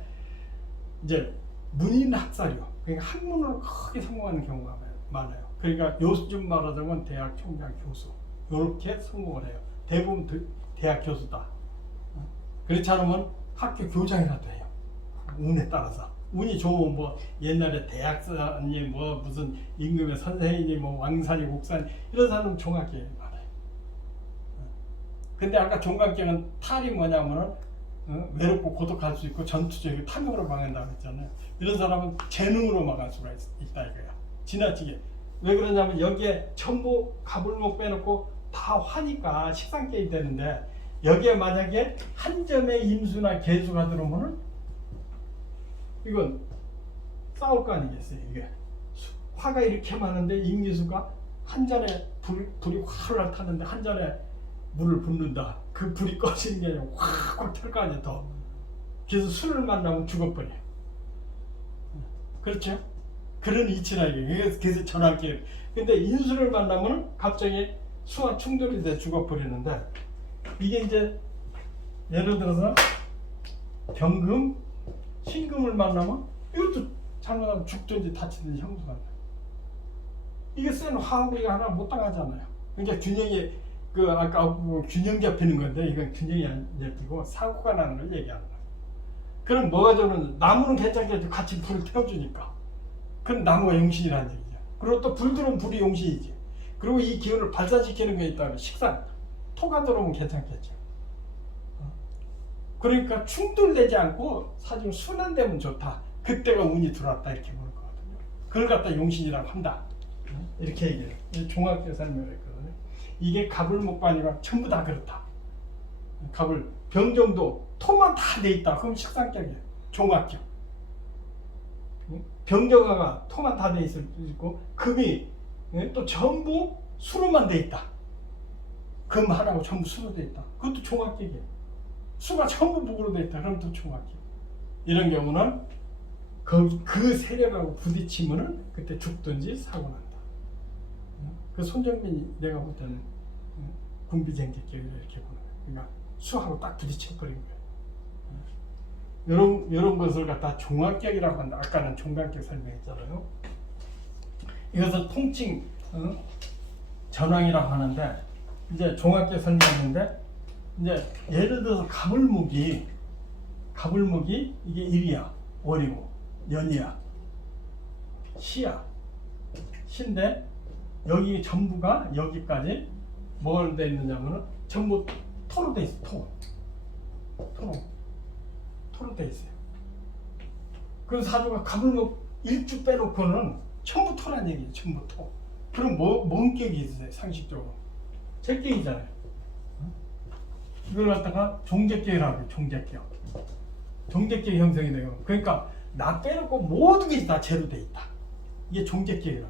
이제 문인 학사료, 그러니까 학문으로 크게 성공하는 경우가 많아요. 그러니까 요즘 말하자면 대학 총장 교수 이렇게 성공을 해요. 대부분 대학 교수다. 그렇지 않으면 학교 교장이라도 해요. 운에 따라서. 운이 좋으면 뭐 옛날에 대학사니 뭐 무슨 임금의 선생이니 뭐 왕산이 곡산 이런 사람은 종합계에 많아요. 근데 아까 종합계는 탈이 뭐냐면은 외롭고 고독할 수 있고 전투적이고 탐욕으로 망한다고 했잖아요. 이런 사람은 재능으로 망할 수가 있다 이거야. 지나치게. 왜 그러냐면 여기에 전부 가불목 빼놓고 다 화니까 식상계이 되는데 여기에 만약에 한 점에 임수나 개수가 들어오면은 이건 싸울 거 아니겠어요. 이게 화가 이렇게 많은데 임기수가 한 잔에 불이 활활 타는데 한 잔에 물을 붓는다. 그 불이 꺼지는 게 아니라 확 탈 거 아니야 더. 그래서 술을 만나면 죽어버려. 그렇죠? 그런 이치라 이게. 그래서 전환기. 근데 인수를 만나면 갑자기 수와 충돌이 돼 죽어버리는데 이게 이제 예를 들어서 병금, 신금을 만나면 이것도 잘못하면 죽든지 다치든지 형수가 나요. 이게 센 화하고 이거 하나 못 당하잖아요. 그러니까 균형이 아까 균형 잡히는 건데 이건 균형이 안 잡히고 사고가 나는 걸 얘기하는 거예요. 그럼 뭐가 저는 나무는 괜찮겠죠. 같이 불을 태워주니까. 그럼 나무가 용신이라는 얘기죠. 그리고 또 불 들어오면 불이 용신이지. 그리고 이 기운을 발산시키는 게 있다면 식상. 토가 들어오면 괜찮겠죠. 그러니까 충돌되지 않고 사실 순환되면 좋다. 그때가 운이 들어왔다 이렇게 보는 거거든요. 그걸 갖다 용신이라고 한다. 이렇게 얘기해요. 종합계 설명을 했거든요. 이게 가불목반이가 전부 다 그렇다. 갑을 병정도 토만 다 돼 있다. 그럼 식상격이에요. 종합격. 병정화가 토만 다 돼 있고 금이 또 전부 수로만 돼 있다. 금 하나고 전부 수로 돼 있다. 그것도 종합격이에요. 수가 전부 목으로 돼 있다. 그럼 또 종합격. 이런 경우는 그 세력하고 부딪히면은 그때 죽든지 사고 난다. 그 손정민이 내가 볼 때는 군비쟁객격이라 이렇게 보는 거예요. 그러니까 수하고 딱 부딪혀버린 거예요. 이런 것을 갖다 종합격이라고 한다. 아까는 종강격 설명했잖아요. 이것을 통칭 전황이라고 하는데 이제 종합격 설명했는데 이제 예를 들어서 가불목이 이게 일이야, 월이고 년이야, 시야, 시인데 여기 전부가 여기까지 뭘 돼 있느냐면은 전부 토로 돼 있어. 토로 돼 있어요. 그래서 사주가 가불목 일주 빼놓고는 전부 토란 얘기예요. 전부 토. 그럼 뭔 격이 있어요? 상식적으로 제격이잖아요. 이걸 갖다가 종제격이라고 해요. 종제격 형성이 돼요. 그러니까 나 빼놓고 모든 게 다 제로 돼 있다. 이게 종제격이라.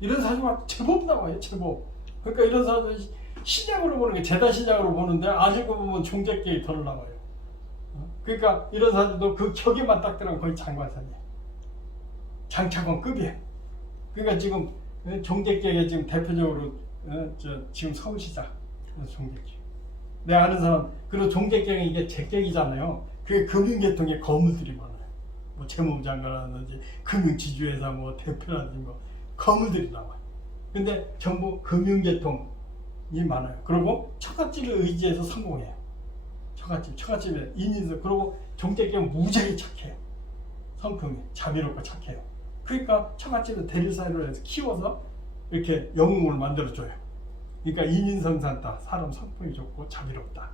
이런 사주가 제법 나와요. 제법. 그러니까 이런 사주 시작으로 보는 게 재다 시작으로 보는데 아시고 보면 종제격이 덜 나와요. 그러니까 이런 사주도 그 격에만 딱 들어가면 거의 장관산이에요. 장차관급이에요. 그러니까 지금 종제격에 지금 대표적으로 지금 서울시장 종제격. 내가 아는 사람 그리고 종제격이 이게 제격이잖아요. 그게 금융계통에 거물들이 많아요. 뭐 재무장관이라든지 금융지주회사 뭐 대표라든지 뭐 거물들이 나와요. 근데 전부 금융계통이 많아요. 그리고 처갓집을 의지해서 성공해요. 처갓집에 인인서. 그리고 종제격은 무지하게 착해요. 성품이 자비롭고 착해요. 그러니까 처갓집을 대리사회로 해서 키워서 이렇게 영웅을 만들어줘요. 그러니까 인인성산다. 사람 성품이 좋고 자비롭다.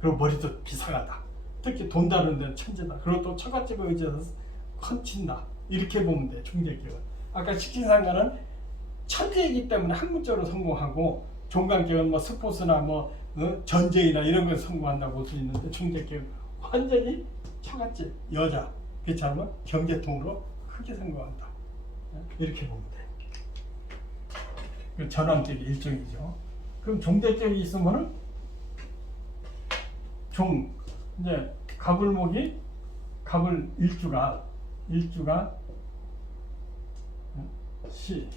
그리고 머리도 비상하다. 특히 돈 다루는 데는 천재다. 그리고 또 처갓집을 의지해서 컨친다. 이렇게 보면 돼. 종제격은. 아까 식신상가는 천재이기 때문에 학문적으로 성공하고 종강격은 뭐 스포츠나 뭐 전쟁이나 이런 걸 성공한다고 볼 수 있는데 종제격은 완전히 처갓집 여자 그렇지 않으면 경제통으로 크게 성공한다. 이렇게 보면 돼. 그 전환격이 일종이죠. 그럼 종제격이 있으면은 이제 갑을목이 갑을 일주가 시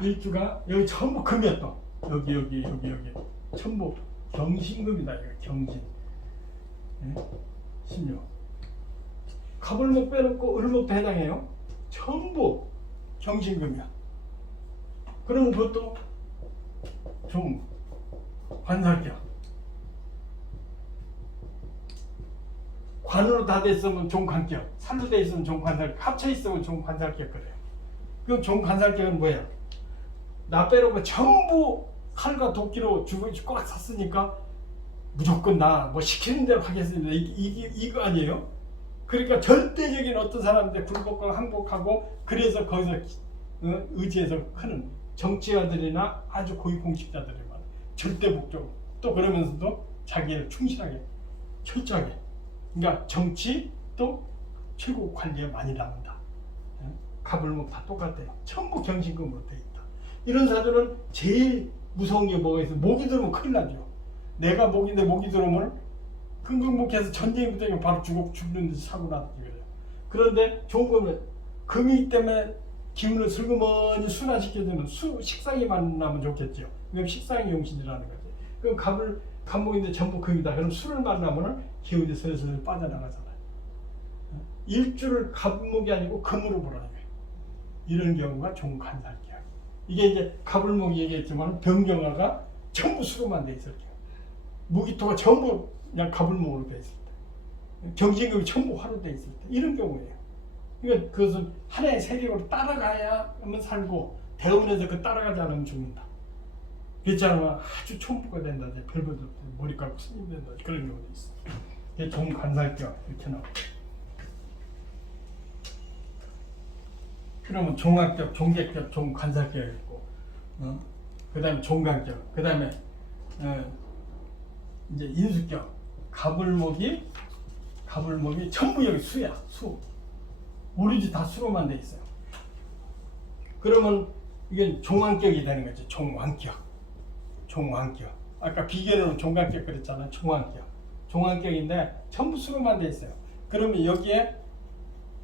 일주가 여기 전부 금이야. 또 여기 전부 경신금이다. 이거 경신. 신요. 갑을목 빼놓고 을목도 해당해요. 전부 경신금이야. 그럼 그것도 좀 관살격. 관으로 다 돼 있으면 종관격, 살로 돼 있으면 종관살격, 합쳐 있으면 종관살격 그래요. 그럼 종관살격은 뭐예요? 나 빼놓고 전부 칼과 도끼로 죽을 꽉 샀으니까 무조건 나 뭐 시키는 대로 하겠습니다. 이거 아니에요? 그러니까 절대적인 어떤 사람들 굴복과 항복하고 그래서 거기서 의지해서 하는 정치가들이나 아주 고위 공직자들이 많아요. 절대 복종. 또 그러면서도 자기를 충실하게 철저하게. 그러니까 정치 또 최고 관리에 많이 나온다. 갑을목 다 똑같아요. 전부 경신금으로 돼 있다. 이런 사주는 제일 무서운 게 뭐가 있어? 목이 들어오면 큰일 나죠. 내가 목인데 목이 들어오면 금극목해서 전쟁이 붙으면 바로 죽는 듯이 사고 나지 그래요. 그런데 좋은 거는 금이기 때문에 기운을 슬그머니 순환시켜주는 식상이 만나면 좋겠죠. 그럼 식상이 용신이라는 거지. 그럼 갑목인데 전부 금이다. 그럼 술을 만나면 기운이 슬슬 빠져나가잖아요. 일주를 갑목이 아니고 금으로 보라는 거예요. 이런 경우가 종관살격. 이게 이제 갑을목이 얘기했지만 병경화가 전부 수로만 돼 있을 경우, 무기토가 전부 그냥 갑을목으로 돼 있을 때, 경신금이 전부 화로 돼 있을 때 이런 경우예요. 그러니까 그것은 하나의 세력으로 따라가야만 살고 대운에서 그 따라가지 않으면 죽는다. 그렇지 않으면 아주 촌부가 된다. 별볼도 머리 깎고 스님 된다. 그런 경우도 있어. 이게 종관살격 이렇게 나오고. 그러면 종합격, 종계격, 종관살격 있고, 그 다음에 종강격, 그 다음에 이제 인수격, 가불목이 전부 여기 수야, 수. 오로지 다 수로만 돼 있어요. 그러면 이게 종왕격이 되는 거죠. 종왕격. 아까 비계는 종강격 그랬잖아요. 종왕격인데 전부 수로만 돼 있어요. 그러면 여기에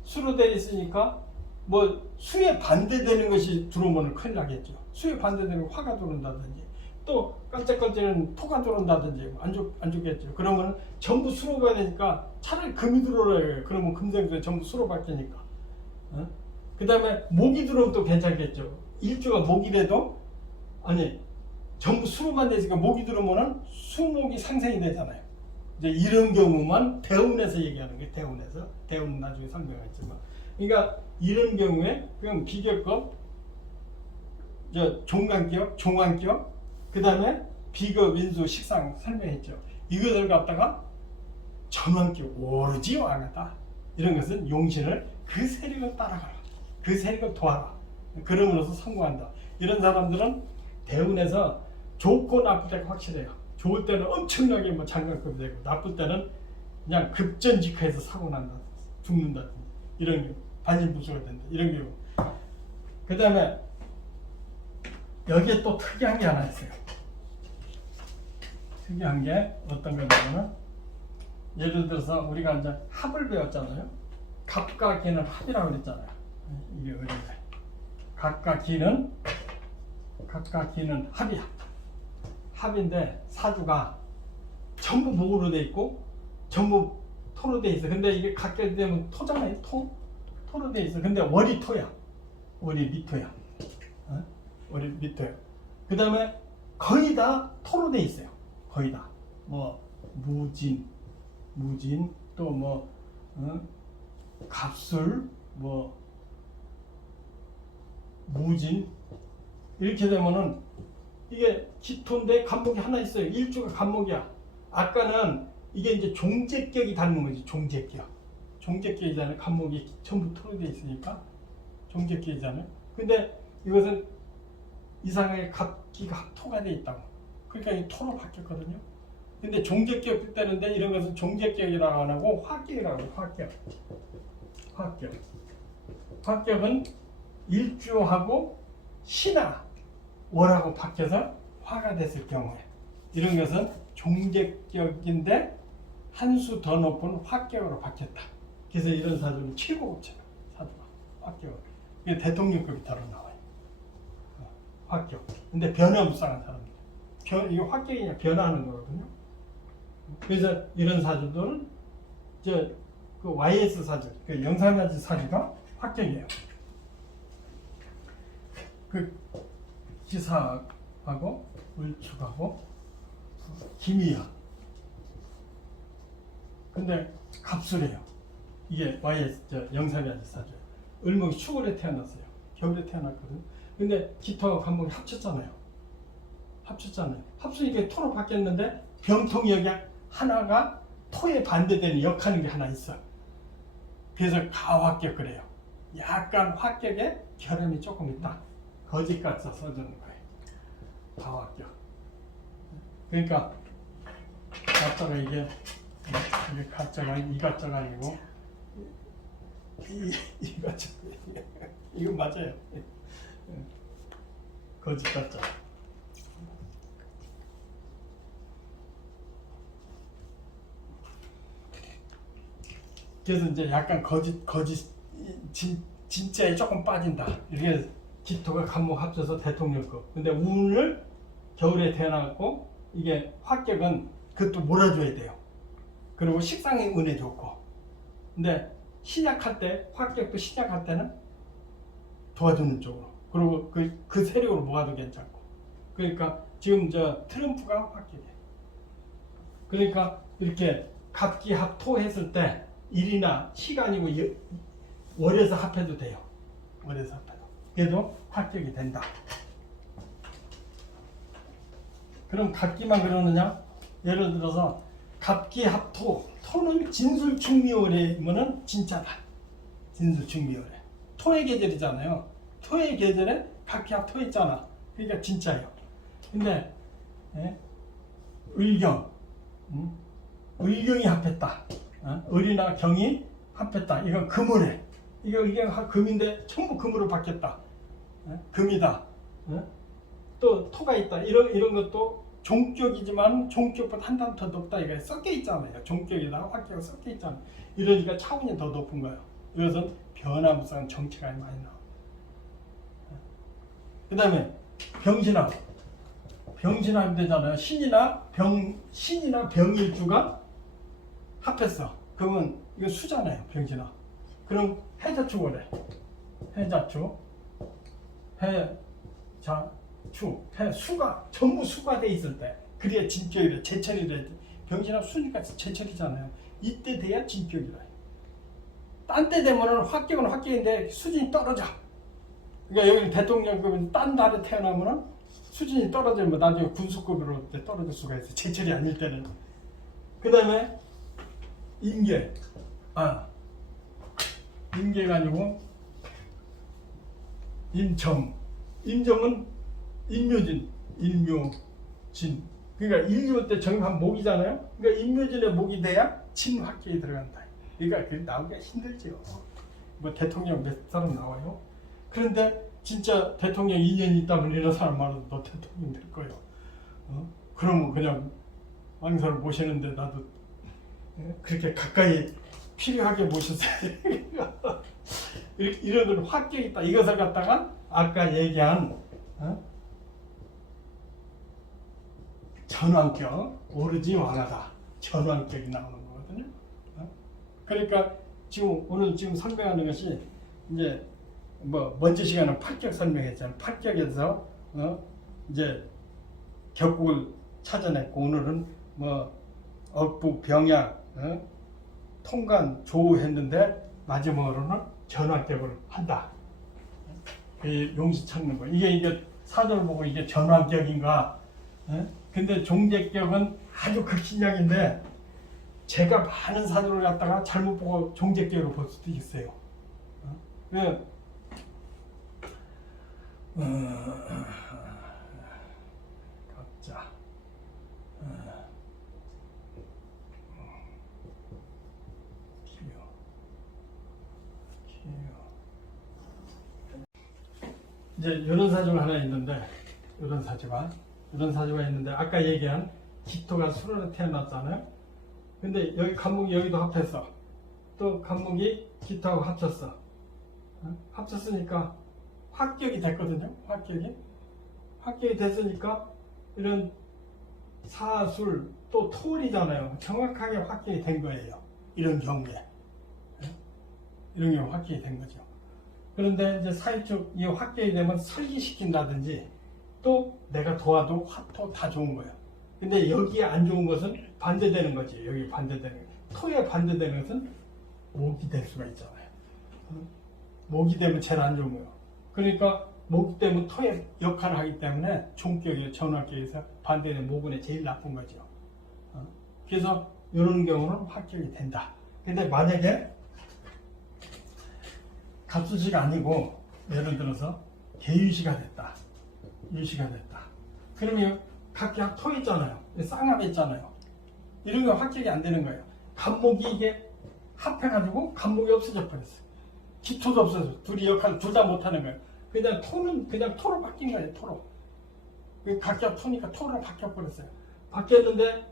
수로 돼 있으니까 뭐 수에 반대되는 것이 들어오면 큰일 나겠죠. 수에 반대되는 화가 들어온다든지 또 깜짝깜짝이는 토가 들어온다든지 안 좋겠죠. 그러면 전부 수로가 되니까 차라리 금이 들어오래요. 그러면 금생수에 전부 수로 바뀌니까. 그 다음에 목이 들어오면 또 괜찮겠죠. 일주가 목이라도 아니 전부 수로만 되니까 목이 들어오면은 수목이 상생이 되잖아요. 이제 이런 경우만 대운에서 얘기하는 게 대운은 나중에 설명하겠지만, 그러니까 이런 경우에 그냥 비격법, 종강격, 종왕격, 그 다음에 비급, 인수, 식상 설명했죠. 이것을 갖다가 전왕격, 오로지 왕하다. 이런 것은 용신을 그 세력을 따라가라. 그 세력을 도와라. 그럼으로써 성공한다. 이런 사람들은 대운에서 좋고 나쁠 때가 확실해요. 좋을 때는 엄청나게 뭐 장관급이 되고, 나쁠 때는 그냥 급전직하에서 사고 난다, 죽는다, 이런 경우, 반신부수가 된다, 이런 경우. 그 다음에 여기에 또 특이한 게 하나 있어요. 특이한 게 어떤 거냐면, 예를 들어서 우리가 이제 합을 배웠잖아요. 갑과 기는 합이라고 그랬잖아요. 이게 어딘데? 갑과 기는 합이야. 합인데 사주가 전부 목으로 돼 있고 전부 토로 돼 있어. 근데 이게 각격 되면 토잖아요. 토로 돼 있어. 근데 월이 토야. 월이 미토야. 월이 미토야. 그 다음에 거의 다 토로 돼 있어요. 거의 다. 뭐 무진 또 뭐 갑술 뭐 무진 이렇게 되면은 이게 기토인데 간목이 하나 있어요. 일주가 간목이야. 아까는 이게 이제 종재격이 닮은 거지. 종재격이잖아요. 간목이 전부 토로 돼 있으니까 종재격이잖아요. 근데 이것은 이상하게 갑기가 토가 돼 있다고. 그러니까 이 토로 바뀌었거든요. 근데 종재격 때는데 이런 것은 종재격이라고 안 하고 화격이라고 해요. 화격은 일주하고 신화 월하고 바뀌어서 화가 됐을 경우에 이런 것은 종재격인데 한 수 더 높은 화격으로 바뀌었다. 그래서 이런 사주는 최고급체다. 사주가 화격으로. 이게 대통령급이 따로 나와요. 화격. 근데 변화무쌍한 사람들. 이게 화격이냐 변화하는 거거든요. 그래서 이런 사주들은 그 YS 사주, 그 영산야지 사주가 화격이에요. 그 기사하고 을축하고 김이야. 근데 갑술이에요. 이게 YS 영산야지 사주예요. 을목이 추월에 태어났어요. 겨울에 태어났거든. 근데 기토와 간목이 합쳤잖아요. 합수니까 토로 바뀌었는데 병통이 여기 하나가 토에 반대되는 역하는 게 하나 있어. 그래서 가화격 그래요. 약간 화격에 결함이 조금 있다. 거짓같이 써주는 거예요. 가화격. 그러니까 가짜가 이게 가짜가 이 가짜가 아니고 이 가짜. 이거 맞아요. 거짓 가짜. 그래서 이제 약간 거짓 진짜에 조금 빠진다. 이게 기토가 간목 합쳐서 대통령급. 근데 운을 겨울에 태어나고 이게 화격은 그것도 몰아줘야 돼요. 그리고 식상이 운에 좋고. 근데 시작할 때 화격도 시작할 때는 도와주는 쪽으로. 그리고 그 세력으로 모아도 괜찮고. 그러니까 지금 트럼프가 화격이에요. 그러니까 이렇게 갑기 합토 했을 때 일이나 시간이고 월에서 합해도 돼요. 월에서 합해도. 그래도 합격이 된다. 그럼 갑기만 그러느냐? 예를 들어서 갑기 합토. 토는 진술충미월이면은 진짜다. 진술충미월에. 토의 계절이잖아요. 토의 계절에 갑기 합토 있잖아. 그러니까 진짜예요. 근데 을경 의경이 합했다. 을이나 경이 합했다. 이건 금을해. 이게 금인데 전부 금으로 바뀌었다. 금이다. 또 토가 있다. 이런 것도 종격이지만 종격보다 한 단 더 높다. 이게 섞여 있잖아요. 종격이다 화격이 섞여 있잖아요. 이러니까 차원이 더 높은 거예요. 이것은 변화무쌍 정체가 많이 나와. 그 다음에 병신합. 병신합이 되잖아요. 신이나 병일주가 합했어. 그러면 이거 수잖아요. 병신합. 그럼 해자축을 해. 해자축. 해자축. 해수가 전부 수가 돼 있을 때 그래야 진격이래. 제철이래. 병신합 수니까 제철이잖아요. 이때 돼야 진격이래. 딴 때 되면은 합격은 합격인데 수준이 떨어져. 그러니까 여기 대통령급은 딴 달에 태어나면은 수준이 떨어지면 나중에 군수급으로 떨어질 수가 있어. 제철이 아닐 때는. 그 다음에 임계. 임계가 아니고 임정. 임정은 임묘진. 임묘진. 그러니까 임묘 때 정한 목이잖아요. 그러니까 임묘진의 목이 돼야 진화기에 들어간다. 그러니까 그게 나오기가 힘들죠. 뭐 대통령 몇 사람 나와요. 그런데 진짜 대통령 2년 있다면 이런 사람 말해도 너 대통령 될 거예요. 그러면 그냥 왕사를 모시는데 나도 그렇게 가까이 필요하게 모셨어요. 이런 합격이 있다. 이것을 갖다가 아까 얘기한 전왕격, 오르지 왕하다. 전왕격이 나오는 거거든요. 그러니까 오늘 설명하는 것이 이제 먼저 시간은 팔격 설명했잖아요. 팔격에서 이제 격국을 찾아냈고 오늘은 억부, 병약, 통관, 조우했는데 마지막으로는 전왕격을 한다. 용시 찾는 거. 이게 사전을 보고 이게 전왕격인가? 근데 종제격은 아주 극신약인데 제가 많은 사전을 갖다가 잘못 보고 종제격으로 볼 수도 있어요. 각자 이제 이런 사주가 하나 있는데 이런 사주가 있는데 아까 얘기한 기토가 수로로 태어났잖아요. 근데 여기 간목이 여기도 합했어. 또 간목이 기토하고 합쳤어. 합쳤으니까 합격이 됐거든요. 합격이 됐으니까 이런 사술 또 토울이잖아요. 정확하게 합격이 된 거예요. 이런 경우에 합격이 된 거죠. 그런데 이제 사회적 이 합격이 되면 설기시킨다든지 또 내가 도와도 화토 다 좋은 거예요. 근데 여기에 안 좋은 것은 반대되는 거지. 여기 반대되는 거. 토에 반대되는 것은 목이 될 수가 있잖아요. 목이 되면 제일 안 좋은 거예요. 그러니까 목이 되면 토의 역할을 하기 때문에 종격이나 전화격에서 반대되는 목은 제일 나쁜 거죠. 그래서 이런 경우는 합격이 된다. 근데 만약에 갑수시가 아니고 예를 들어서 개유시가 됐다. 유시가 됐다. 그러면 각각 토 있잖아요. 쌍합이 있잖아요. 이런 거 합격이 안 되는 거예요. 간목이 이게 합해가지고 간목이 없어져 버렸어요. 기토도 없어져. 둘이 역할 둘 다 못하는 거예요. 그냥 토는 그냥 토로 바뀐 거예요. 토로. 각각 토니까 토로 바뀌어 버렸어요. 바뀌었는데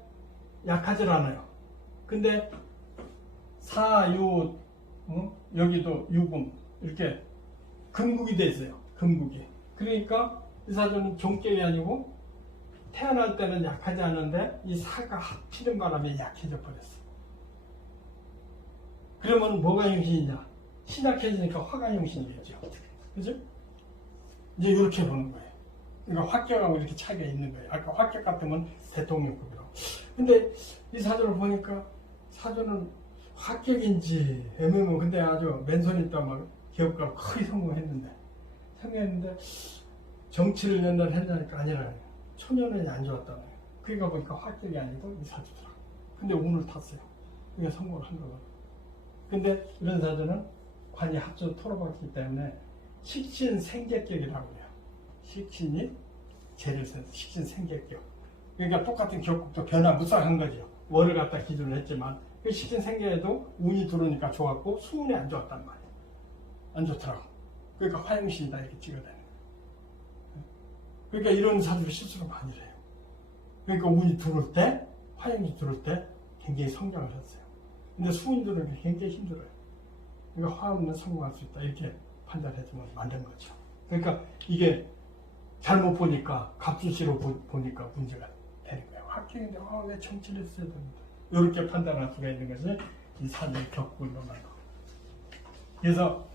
약하질 않아요. 근데 사유 여기도 유금 이렇게 금국이 돼 있어요. 금국이. 그러니까 이 사주는 종격이 아니고 태어날 때는 약하지 않은데 이 사가 합치는 바람에 약해져 버렸어. 그러면 뭐가 용신이냐? 신약해지니까 화가 용신이겠죠. 그죠? 이제 이렇게 보는 거예요. 그러니까 합격하고 이렇게 차이가 있는 거예요. 아까 합격 같으면 대통령급이라고. 근데 이 사주를 보니까 사주는 합격인지 애매모. 근데 아주 맨손 있다 막 기업가 크게 성공했는데 정치를 옛날에 했다니까 아니라 초년원이 안 좋았다는 거예요. 그러니까 보니까 합격이 아니고 이 사주더라. 근데 운을 탔어요. 그러니까 성공을 한 거거든요. 근데 이런 사주는 관이 합쳐 토로받기 때문에 식신생계격이라고 해요. 식신이 죄를 써서 식신생계격. 그러니까 똑같은 격국도 변화무쌍한 거죠. 월을 갖다 기준을 했지만 그 식신생계에도 운이 들어오니까 좋았고 수운이 안 좋았단 말이에요. 안 좋더라고. 그러니까 화용신이다 이렇게 찍어야 되는 거예요. 그러니까 이런 사람들이 실수를 많이 해요. 그러니까 운이 들어올 때, 화용이 들어올 때 굉장히 성장을 했어요. 근데 수운들은 굉장히 힘들어요. 그러니까 화음은 성공할 수 있다 이렇게 판단해주면 만든 거죠. 그러니까 이게 잘못 보니까 갑주시로 보니까 문제가 되는 거예요. 합격인데 왜 정치를 했어야 됩니다. 이렇게 판단할 수가 있는 것이 이 산의 격국론하는 거. 그래서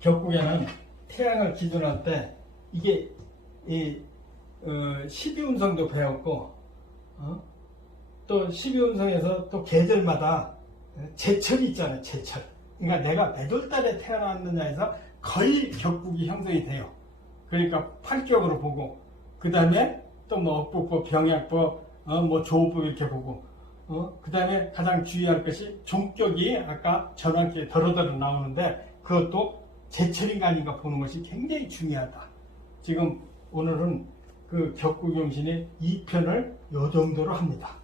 격국에는 태양을 기준할 때 이게 이 12운성도 배웠고 또 12운성에서 또 계절마다 제철이 있잖아요. 제철. 그러니까 내가 몇 월달에 태어났느냐에서 거의 격국이 형성이 돼요. 그러니까 팔격으로 보고 그 다음에 또 뭐 업부법, 병약법, 뭐 조호법 이렇게 보고 그 다음에 가장 주의할 것이 종격이 아까 전환기에 더러더러 나오는데 그것도 제철인가 아닌가 보는 것이 굉장히 중요하다. 지금 오늘은 그 격국용신의 2편을 요 정도로 합니다.